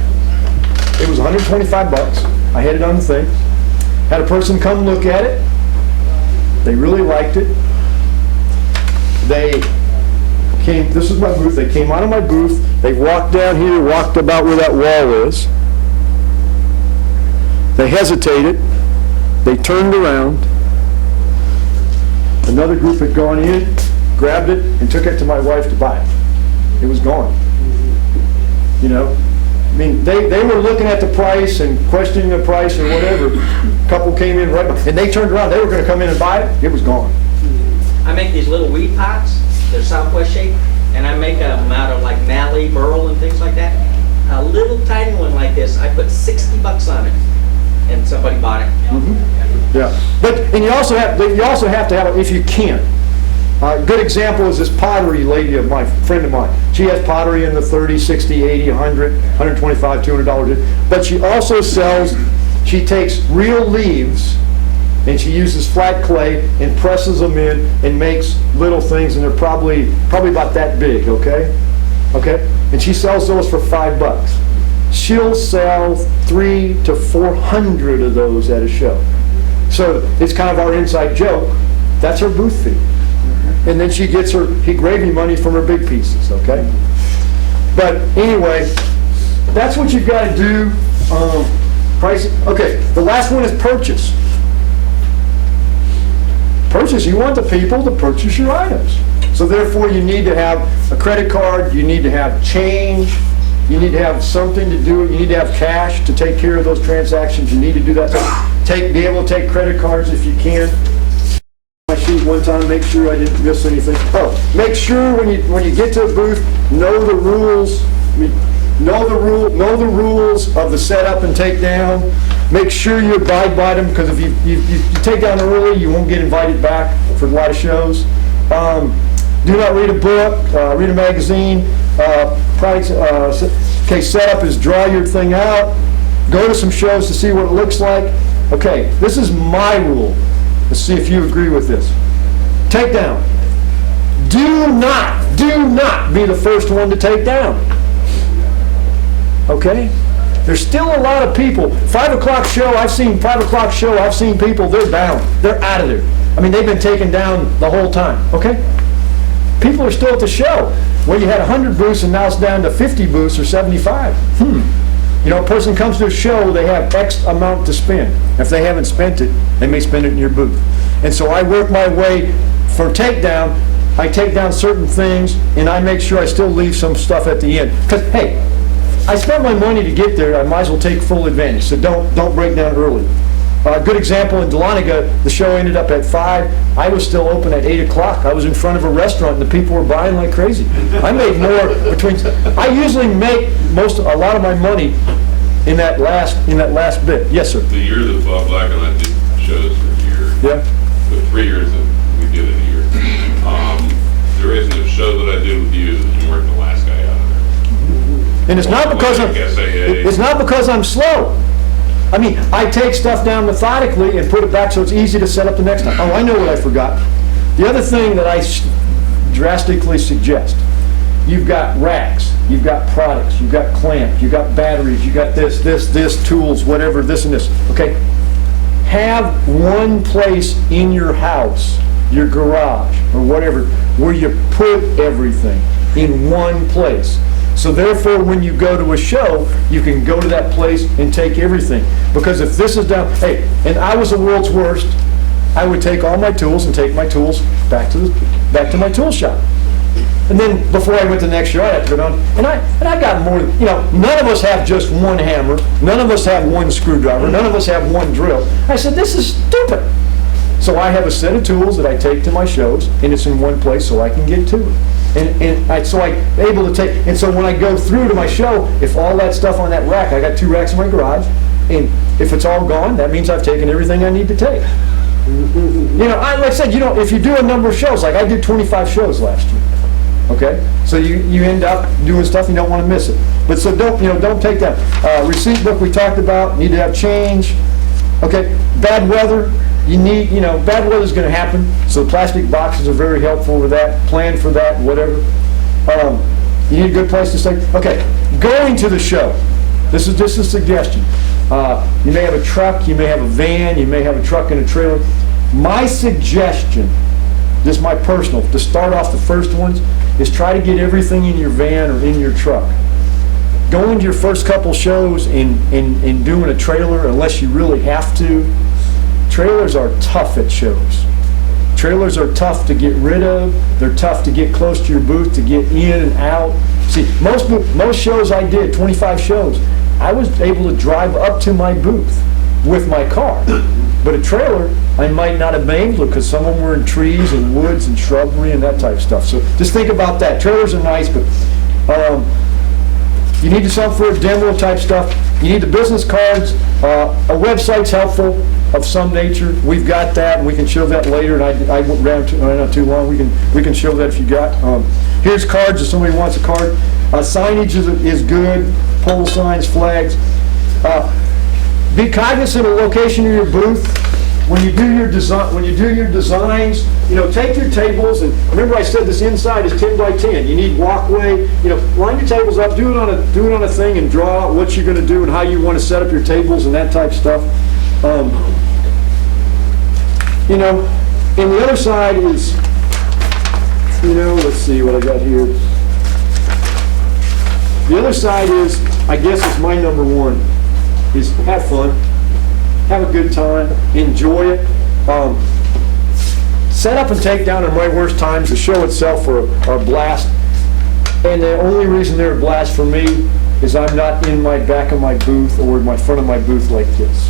It was $125. I had it on the thing. Had a person come look at it. They really liked it. They came, this is my booth. They came out of my booth. They walked down here, walked about where that wall is. They hesitated. They turned around. Another group had gone in, grabbed it, and took it to my wife to buy it. It was gone. I mean, they were looking at the price and questioning the price or whatever. A couple came in right, and they turned around. They were going to come in and buy it. It was gone. I make these little weed pots. They're Southwest shaped, and I make them out of like mallee, burl, and things like that. A little tiny one like this, I put $60 on it, and somebody bought it. Mm-hmm. Yeah, and you also have to have it if you can. A good example is this pottery lady of my friend of mine. She has pottery in the 30, 60, 80, 100, 125, $200. But she also sells, she takes real leaves and she uses flat clay and presses them in and makes little things, and they're probably about that big, okay? Okay? And she sells those for $5. She'll sell 300 to 400 of those at a show. So it's kind of our inside joke. That's her booth fee. And then she gets her gravy money from her big pieces, okay? But anyway, that's what you've got to do. Pricing. Okay, the last one is purchase. Purchase, you want the people to purchase your items. So therefore you need to have a credit card, you need to have change, you need to have something to do, you need to have cash to take care of those transactions, you need to do that. Be able to take credit cards if you can. My sheet one time, make sure I didn't miss anything. Oh, make sure when you get to a booth, know the rules. Know the rules of the setup and takedown. Make sure you abide by them, because if you take down early, you won't get invited back for a lot of shows. Do not read a book, read a magazine. Setup is draw your thing out. Go to some shows to see what it looks like. Okay, this is my rule. Let's see if you agree with this. Takedown. Do not be the first one to take down. Okay? There's still a lot of people. 5 o'clock show, I've seen people, they're down. They're out of there. I mean, they've been taken down the whole time. Okay? People are still at the show. Well, you had 100 booths and now it's down to 50 booths or 75. A person comes to a show, they have X amount to spend. If they haven't spent it, they may spend it in your booth. And so I work my way for takedown. I take down certain things, and I make sure I still leave some stuff at the end. Because, hey, I spent my money to get there, I might as well take full advantage. So don't break down early. A good example in Dahlonega, the show ended up at 5. I was still open at 8 o'clock. I was in front of a restaurant and the people were buying like crazy. I made more I usually make a lot of my money in that last bit. Yes, sir. The year that Bob Black and I did shows for a year. Yeah. The 3 years that we did it a year. There isn't a show that I did with you that you weren't the last guy out of there. And it's not because I'm slow. I mean, I take stuff down methodically and put it back so it's easy to set up the next time. Oh, I know what I forgot. The other thing that I drastically suggest, you've got racks, you've got products, you've got clamps, you've got batteries, you've got this, tools, whatever, this and this, okay? Have one place in your house, your garage, or whatever, where you put everything in one place. So therefore, when you go to a show, you can go to that place and take everything. Because if this is down, hey, and I was the world's worst, I would take all my tools and take my tools back to my tool shop. And then before I went to the next year, I had to go down, and I got more, none of us have just one hammer, none of us have one screwdriver, none of us have one drill. I said, this is stupid. So I have a set of tools that I take to my shows, and it's in one place so I can get to it. So I'm able to take, and so when I go through to my show, if all that stuff on that rack, I got 2 racks in my garage, and if it's all gone, that means I've taken everything I need to take. Like I said, if you do a number of shows, like I did 25 shows last year. Okay, so you end up doing stuff you don't want to miss it. But so don't take that. Receipt book we talked about. Need to have change. Okay, bad weather. You need bad weather's going to happen. So the plastic boxes are very helpful with that. Plan for that. Whatever. You need a good place to stay. Okay, going to the show. This is just a suggestion. You may have a truck. You may have a van. You may have a truck and a trailer. My suggestion, just my personal, to start off the first ones, is try to get everything in your van or in your truck. Going to your first couple shows and doing a trailer, unless you really have to, trailers are tough at shows. Trailers are tough to get rid of. They're tough to get close to your booth, to get in and out. See, most shows I did, 25 shows, I was able to drive up to my booth with my car. But a trailer, I might not have been able to, because some of them were in trees and woods and shrubbery and that type of stuff. So just think about that. Trailers are nice, but you need something for a demo type stuff. You need the business cards. A website's helpful of some nature. We've got that, and we can show that later. And I went around not too long. We can show that if you got. Here's cards if somebody wants a card. Signage is good. Pole signs, flags. Be cognizant of the location of your booth. When you do your designs, take your tables, and remember I said this inside is 10 by 10. You need walkway. Line your tables up. Do it on a thing, and draw out what you're going to do and how you want to set up your tables and that type of stuff. And the other side is, let's see what I got here. The other side is, I guess, is my number one. Is have fun, have a good time, enjoy it. Set up and take down in my worst times. The show itself are a blast, and the only reason they're a blast for me is I'm not in my back of my booth or in my front of my booth like this.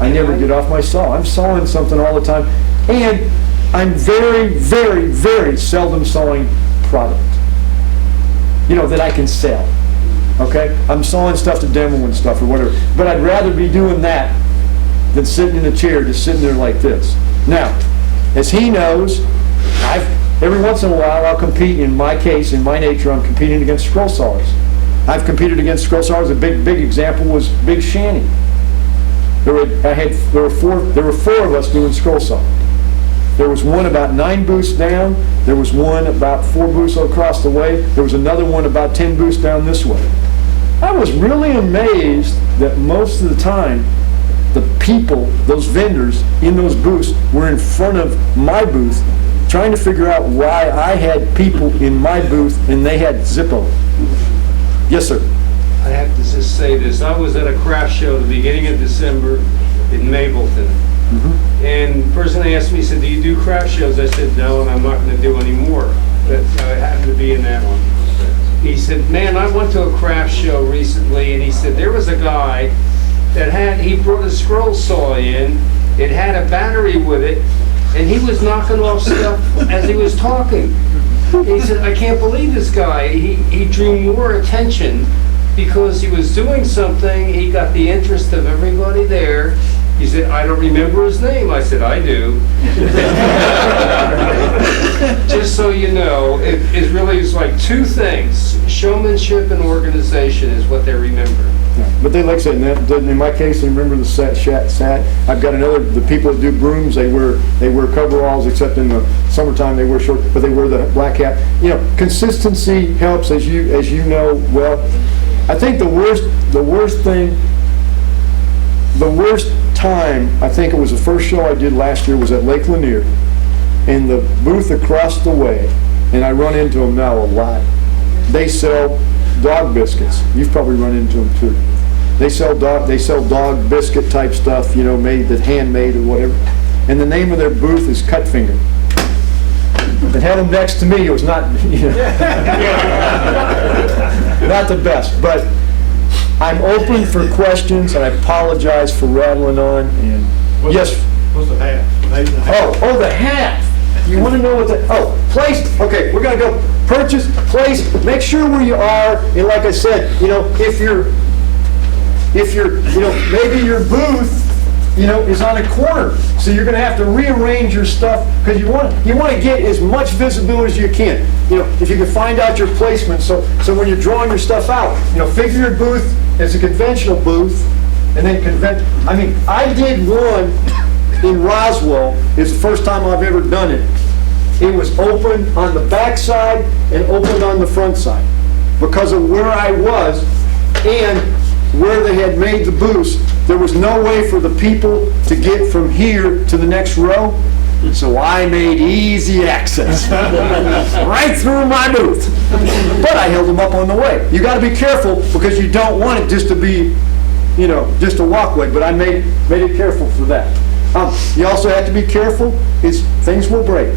I never get off my saw. I'm sawing something all the time, and I'm very, very, very seldom sawing product, that I can sell. Okay, I'm sawing stuff to demo and stuff or whatever, but I'd rather be doing that than sitting in a chair, just sitting there like this. Now, as he knows, every once in a while I'll compete. In my case, in my nature, I'm competing against scroll saws. I've competed against scroll saws. A big example was Big Shanny. There were four of us doing scroll saw. There was one about 9 booths down. There was one about 4 booths across the way. There was another one about 10 booths down this way. I was really amazed that most of the time, the people, those vendors in those booths were in front of my booth trying to figure out why I had people in my booth and they had Zippo. Yes, sir. I have to just say this. I was at a craft show the beginning of December in Mapleton. Mm-hmm. And the person asked me, said, do you do craft shows? I said, no, and I'm not going to do any more. But I happened to be in that one. He said, man, I went to a craft show recently, and he said, there was a guy that he brought a scroll saw in, it had a battery with it, and he was knocking off stuff as he was talking. He said, I can't believe this guy. He drew more attention because he was doing something. He got the interest of everybody there. He said, I don't remember his name. I said, I do. Just so you know, it really is like 2 things. Showmanship and organization is what they remember. Yeah. But they, like I said, in my case, they remember the sat. I've got the people that do brooms, they wear coveralls, except in the summertime they wear short, but they wear the black hat. Consistency helps, as you know well. I think the worst time, I think it was the first show I did last year, was at Lake Lanier, in the booth across the way, and I run into them now a lot. they sell dog biscuits. You've probably run into them too. They sell dog biscuit type stuff, you know, handmade or whatever. And the name of their booth is Cut Finger. If it had them next to me, it was not, you know, not the best. But I'm open for questions, and I apologize for rattling on. And yes. What's the half? Oh, the half. You want to know what place. Okay, we're gonna go purchase, place. Make sure where you are. And like I said, you know, if you're, you know, maybe your booth, you know, is on a corner, so you're going to have to rearrange your stuff because you want to get as much visibility as you can. You know, if you can find out your placement, so when you're drawing your stuff out, you know, figure your booth as a conventional booth, and then I mean, I did one in Roswell. It's the first time I've ever done it. It was open on the back side and open on the front side because of where I was and where they had made the booths. There was no way for the people to get from here to the next row, so I made easy access right through my booth. But I held them up on the way. You got to be careful because you don't want it just to be, you know, just a walkway. But I made it careful for that. You also have to be careful is things will break.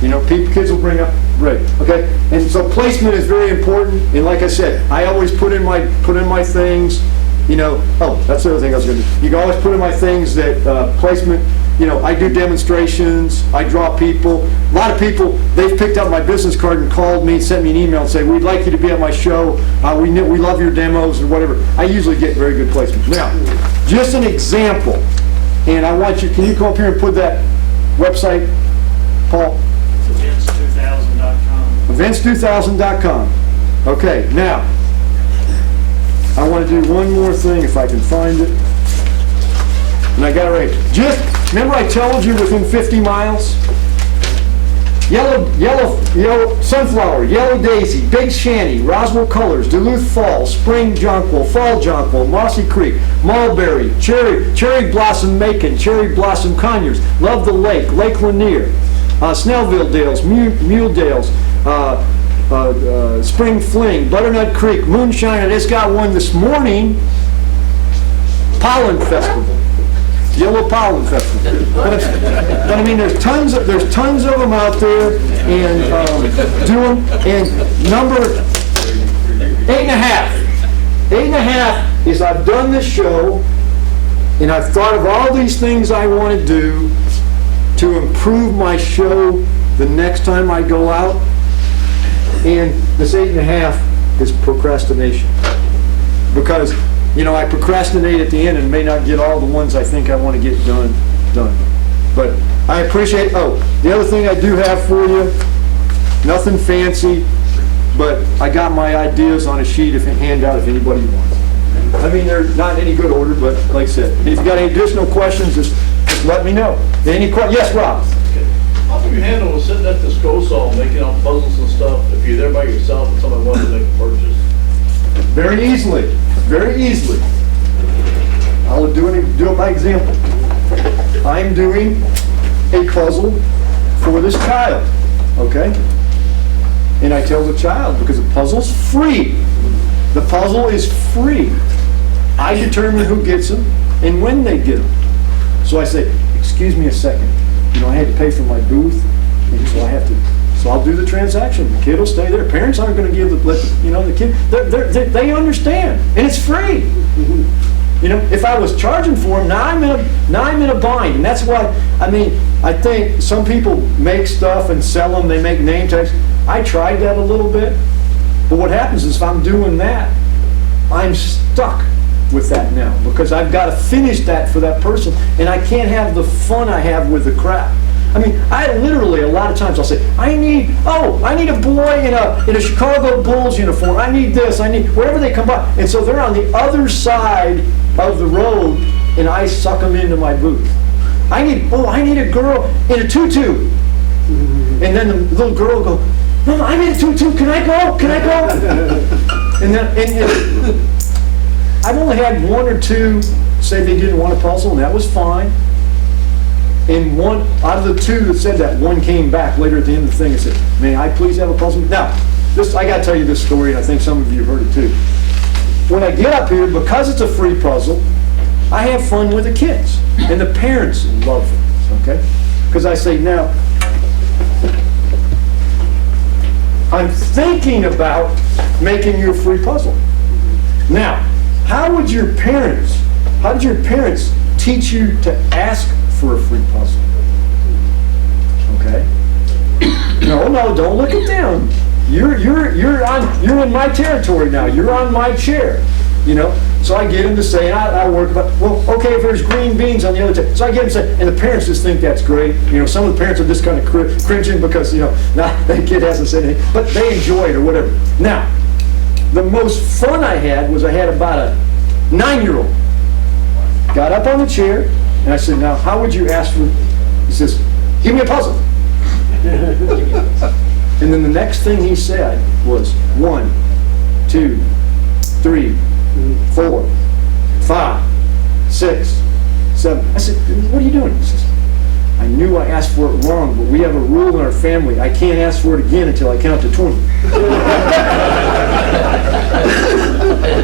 You know, kids will bring up break. Okay, and so placement is very important. And like I said, I always put in my things. You know, that's the other thing I was going to do. You can always put in my things that placement. You know, I do demonstrations. I draw people. A lot of people, they've picked up my business card and called me, sent me an email and say, we'd like you to be at my show. We love your demos or whatever. I usually get very good placement. Now, just an example. And I want you, can you come up here and put that website, Paul? Events2000.com. Events2000.com. Okay, now, I want to do one more thing if I can find it. And I got it right. Just, remember I told you within 50 miles? Yellow sunflower, yellow daisy, big shanty, Roswell colors, Duluth fall, spring jonquil, fall jonquil, mossy creek, mulberry, cherry blossom macon, cherry blossom conures, love the lake, Lake Lanier, Snellville dales, mule dales, spring fling, butternut creek, moonshine. I just got one this morning, pollen festival. Yellow pollen festival. But I mean, there's tons of them out there, and do them. And number 8.5. 8.5 is I've done this show, and I've thought of all these things I want to do to improve my show the next time I go out. And this 8.5 is procrastination, because you know, I procrastinate at the end and may not get all the ones I think I want to get done. But I appreciate, the other thing I do have for you, nothing fancy, but I got my ideas on a sheet if handout if anybody wants. I mean, they're not in any good order, but like I said, if you got any additional questions, just let me know. Yes, Rob? How do you handle sitting at the SCOSAL making up puzzles and stuff if you're there by yourself and someone wants to make a purchase? Very easily. Very easily. I'll do it by example. I'm doing a puzzle for this child, okay? And I tell the child, because the puzzle's free. The puzzle is free. I determine who gets them and when they get them. So I say, excuse me a second. You know, I had to pay for my booth, and so I'll do the transaction. The kid will stay there. Parents aren't going to give the kid. They understand, and it's free. You know, if I was charging for them, now I'm in a bind, and that's why. I mean, I think some people make stuff and sell them. They make name tags. I tried that a little bit, but what happens is if I'm doing that, I'm stuck with that now because I've got to finish that for that person, and I can't have the fun I have with the crap. I mean, I literally, a lot of times I'll say, I need a boy in a Chicago Bulls uniform. I need this, wherever they come by. And so they're on the other side of the road, and I suck them into my booth. I need a girl in a tutu. And then the little girl will go, Mama, I need a tutu, can I go? And I've only had one or two say they didn't want a puzzle, and that was fine. And one out of the two that said that, one came back later at the end of the thing and said, may I please have a puzzle? Now, this, I gotta tell you this story, and I think some of you have heard it too. When I get up here, because it's a free puzzle, I have fun with the kids, and the parents love it, okay? Because I say, now, I'm thinking about making you a free puzzle. Now, how did your parents teach you to ask for a free puzzle? Okay? No, don't look it down. You're in my territory now. You're on my chair. You know? So I get him to say, and I work about, well, okay, if there's green beans on the other table. So I get him to say, and the parents just think that's great. You know, some of the parents are just kind of cringing because, you know, that kid hasn't said anything, but they enjoy it or whatever. Now, the most fun I had was I had about a 9-year-old. Got up on the chair, and I said, now, how would you ask for, he says, give me a puzzle. And then the next thing he said was 1, 2, 3, 4, 5, 6, 7. I said, what are you doing? He says, I knew I asked for it wrong, but we have a rule in our family. I can't ask for it again until I count to 20.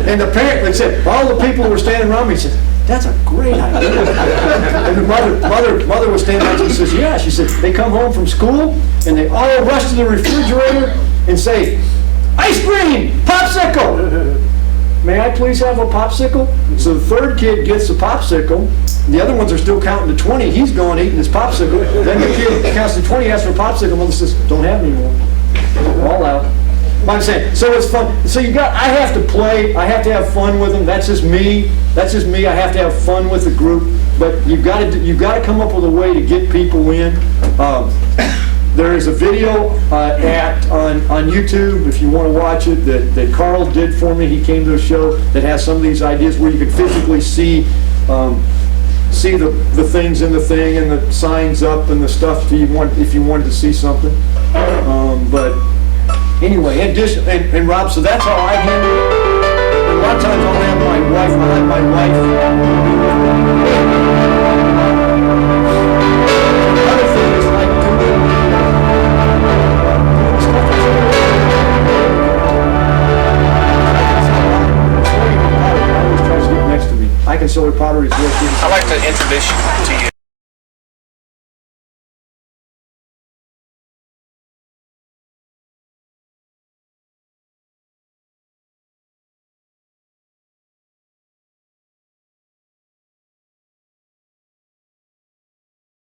And the parent, like I said, all the people who were standing around me said, that's a great idea. And the mother was standing next to me and says, yeah. She said, they come home from school and they all rush to the refrigerator and say, ice cream, popsicle. May I please have a popsicle? So the third kid gets the popsicle. The other ones are still counting to 20. He's going eating his popsicle. Then the kid counts to 20, asks for a popsicle. Mother says, don't have any more. All out. I'm saying, so it's fun. So I have to play. I have to have fun with them. That's just me. That's just me. I have to have fun with the group. But you've got to come up with a way to get people in. There is a video on YouTube, if you want to watch it, that Carl did for me. He came to a show that has some of these ideas where you can physically see the things in the thing and the signs up and the stuff if you wanted to see something. But anyway, in addition, and Rob, so that's how I handle it. And a lot of times I'll have my wife. Another thing is like I can show her pottery. I'd like to introduce you to you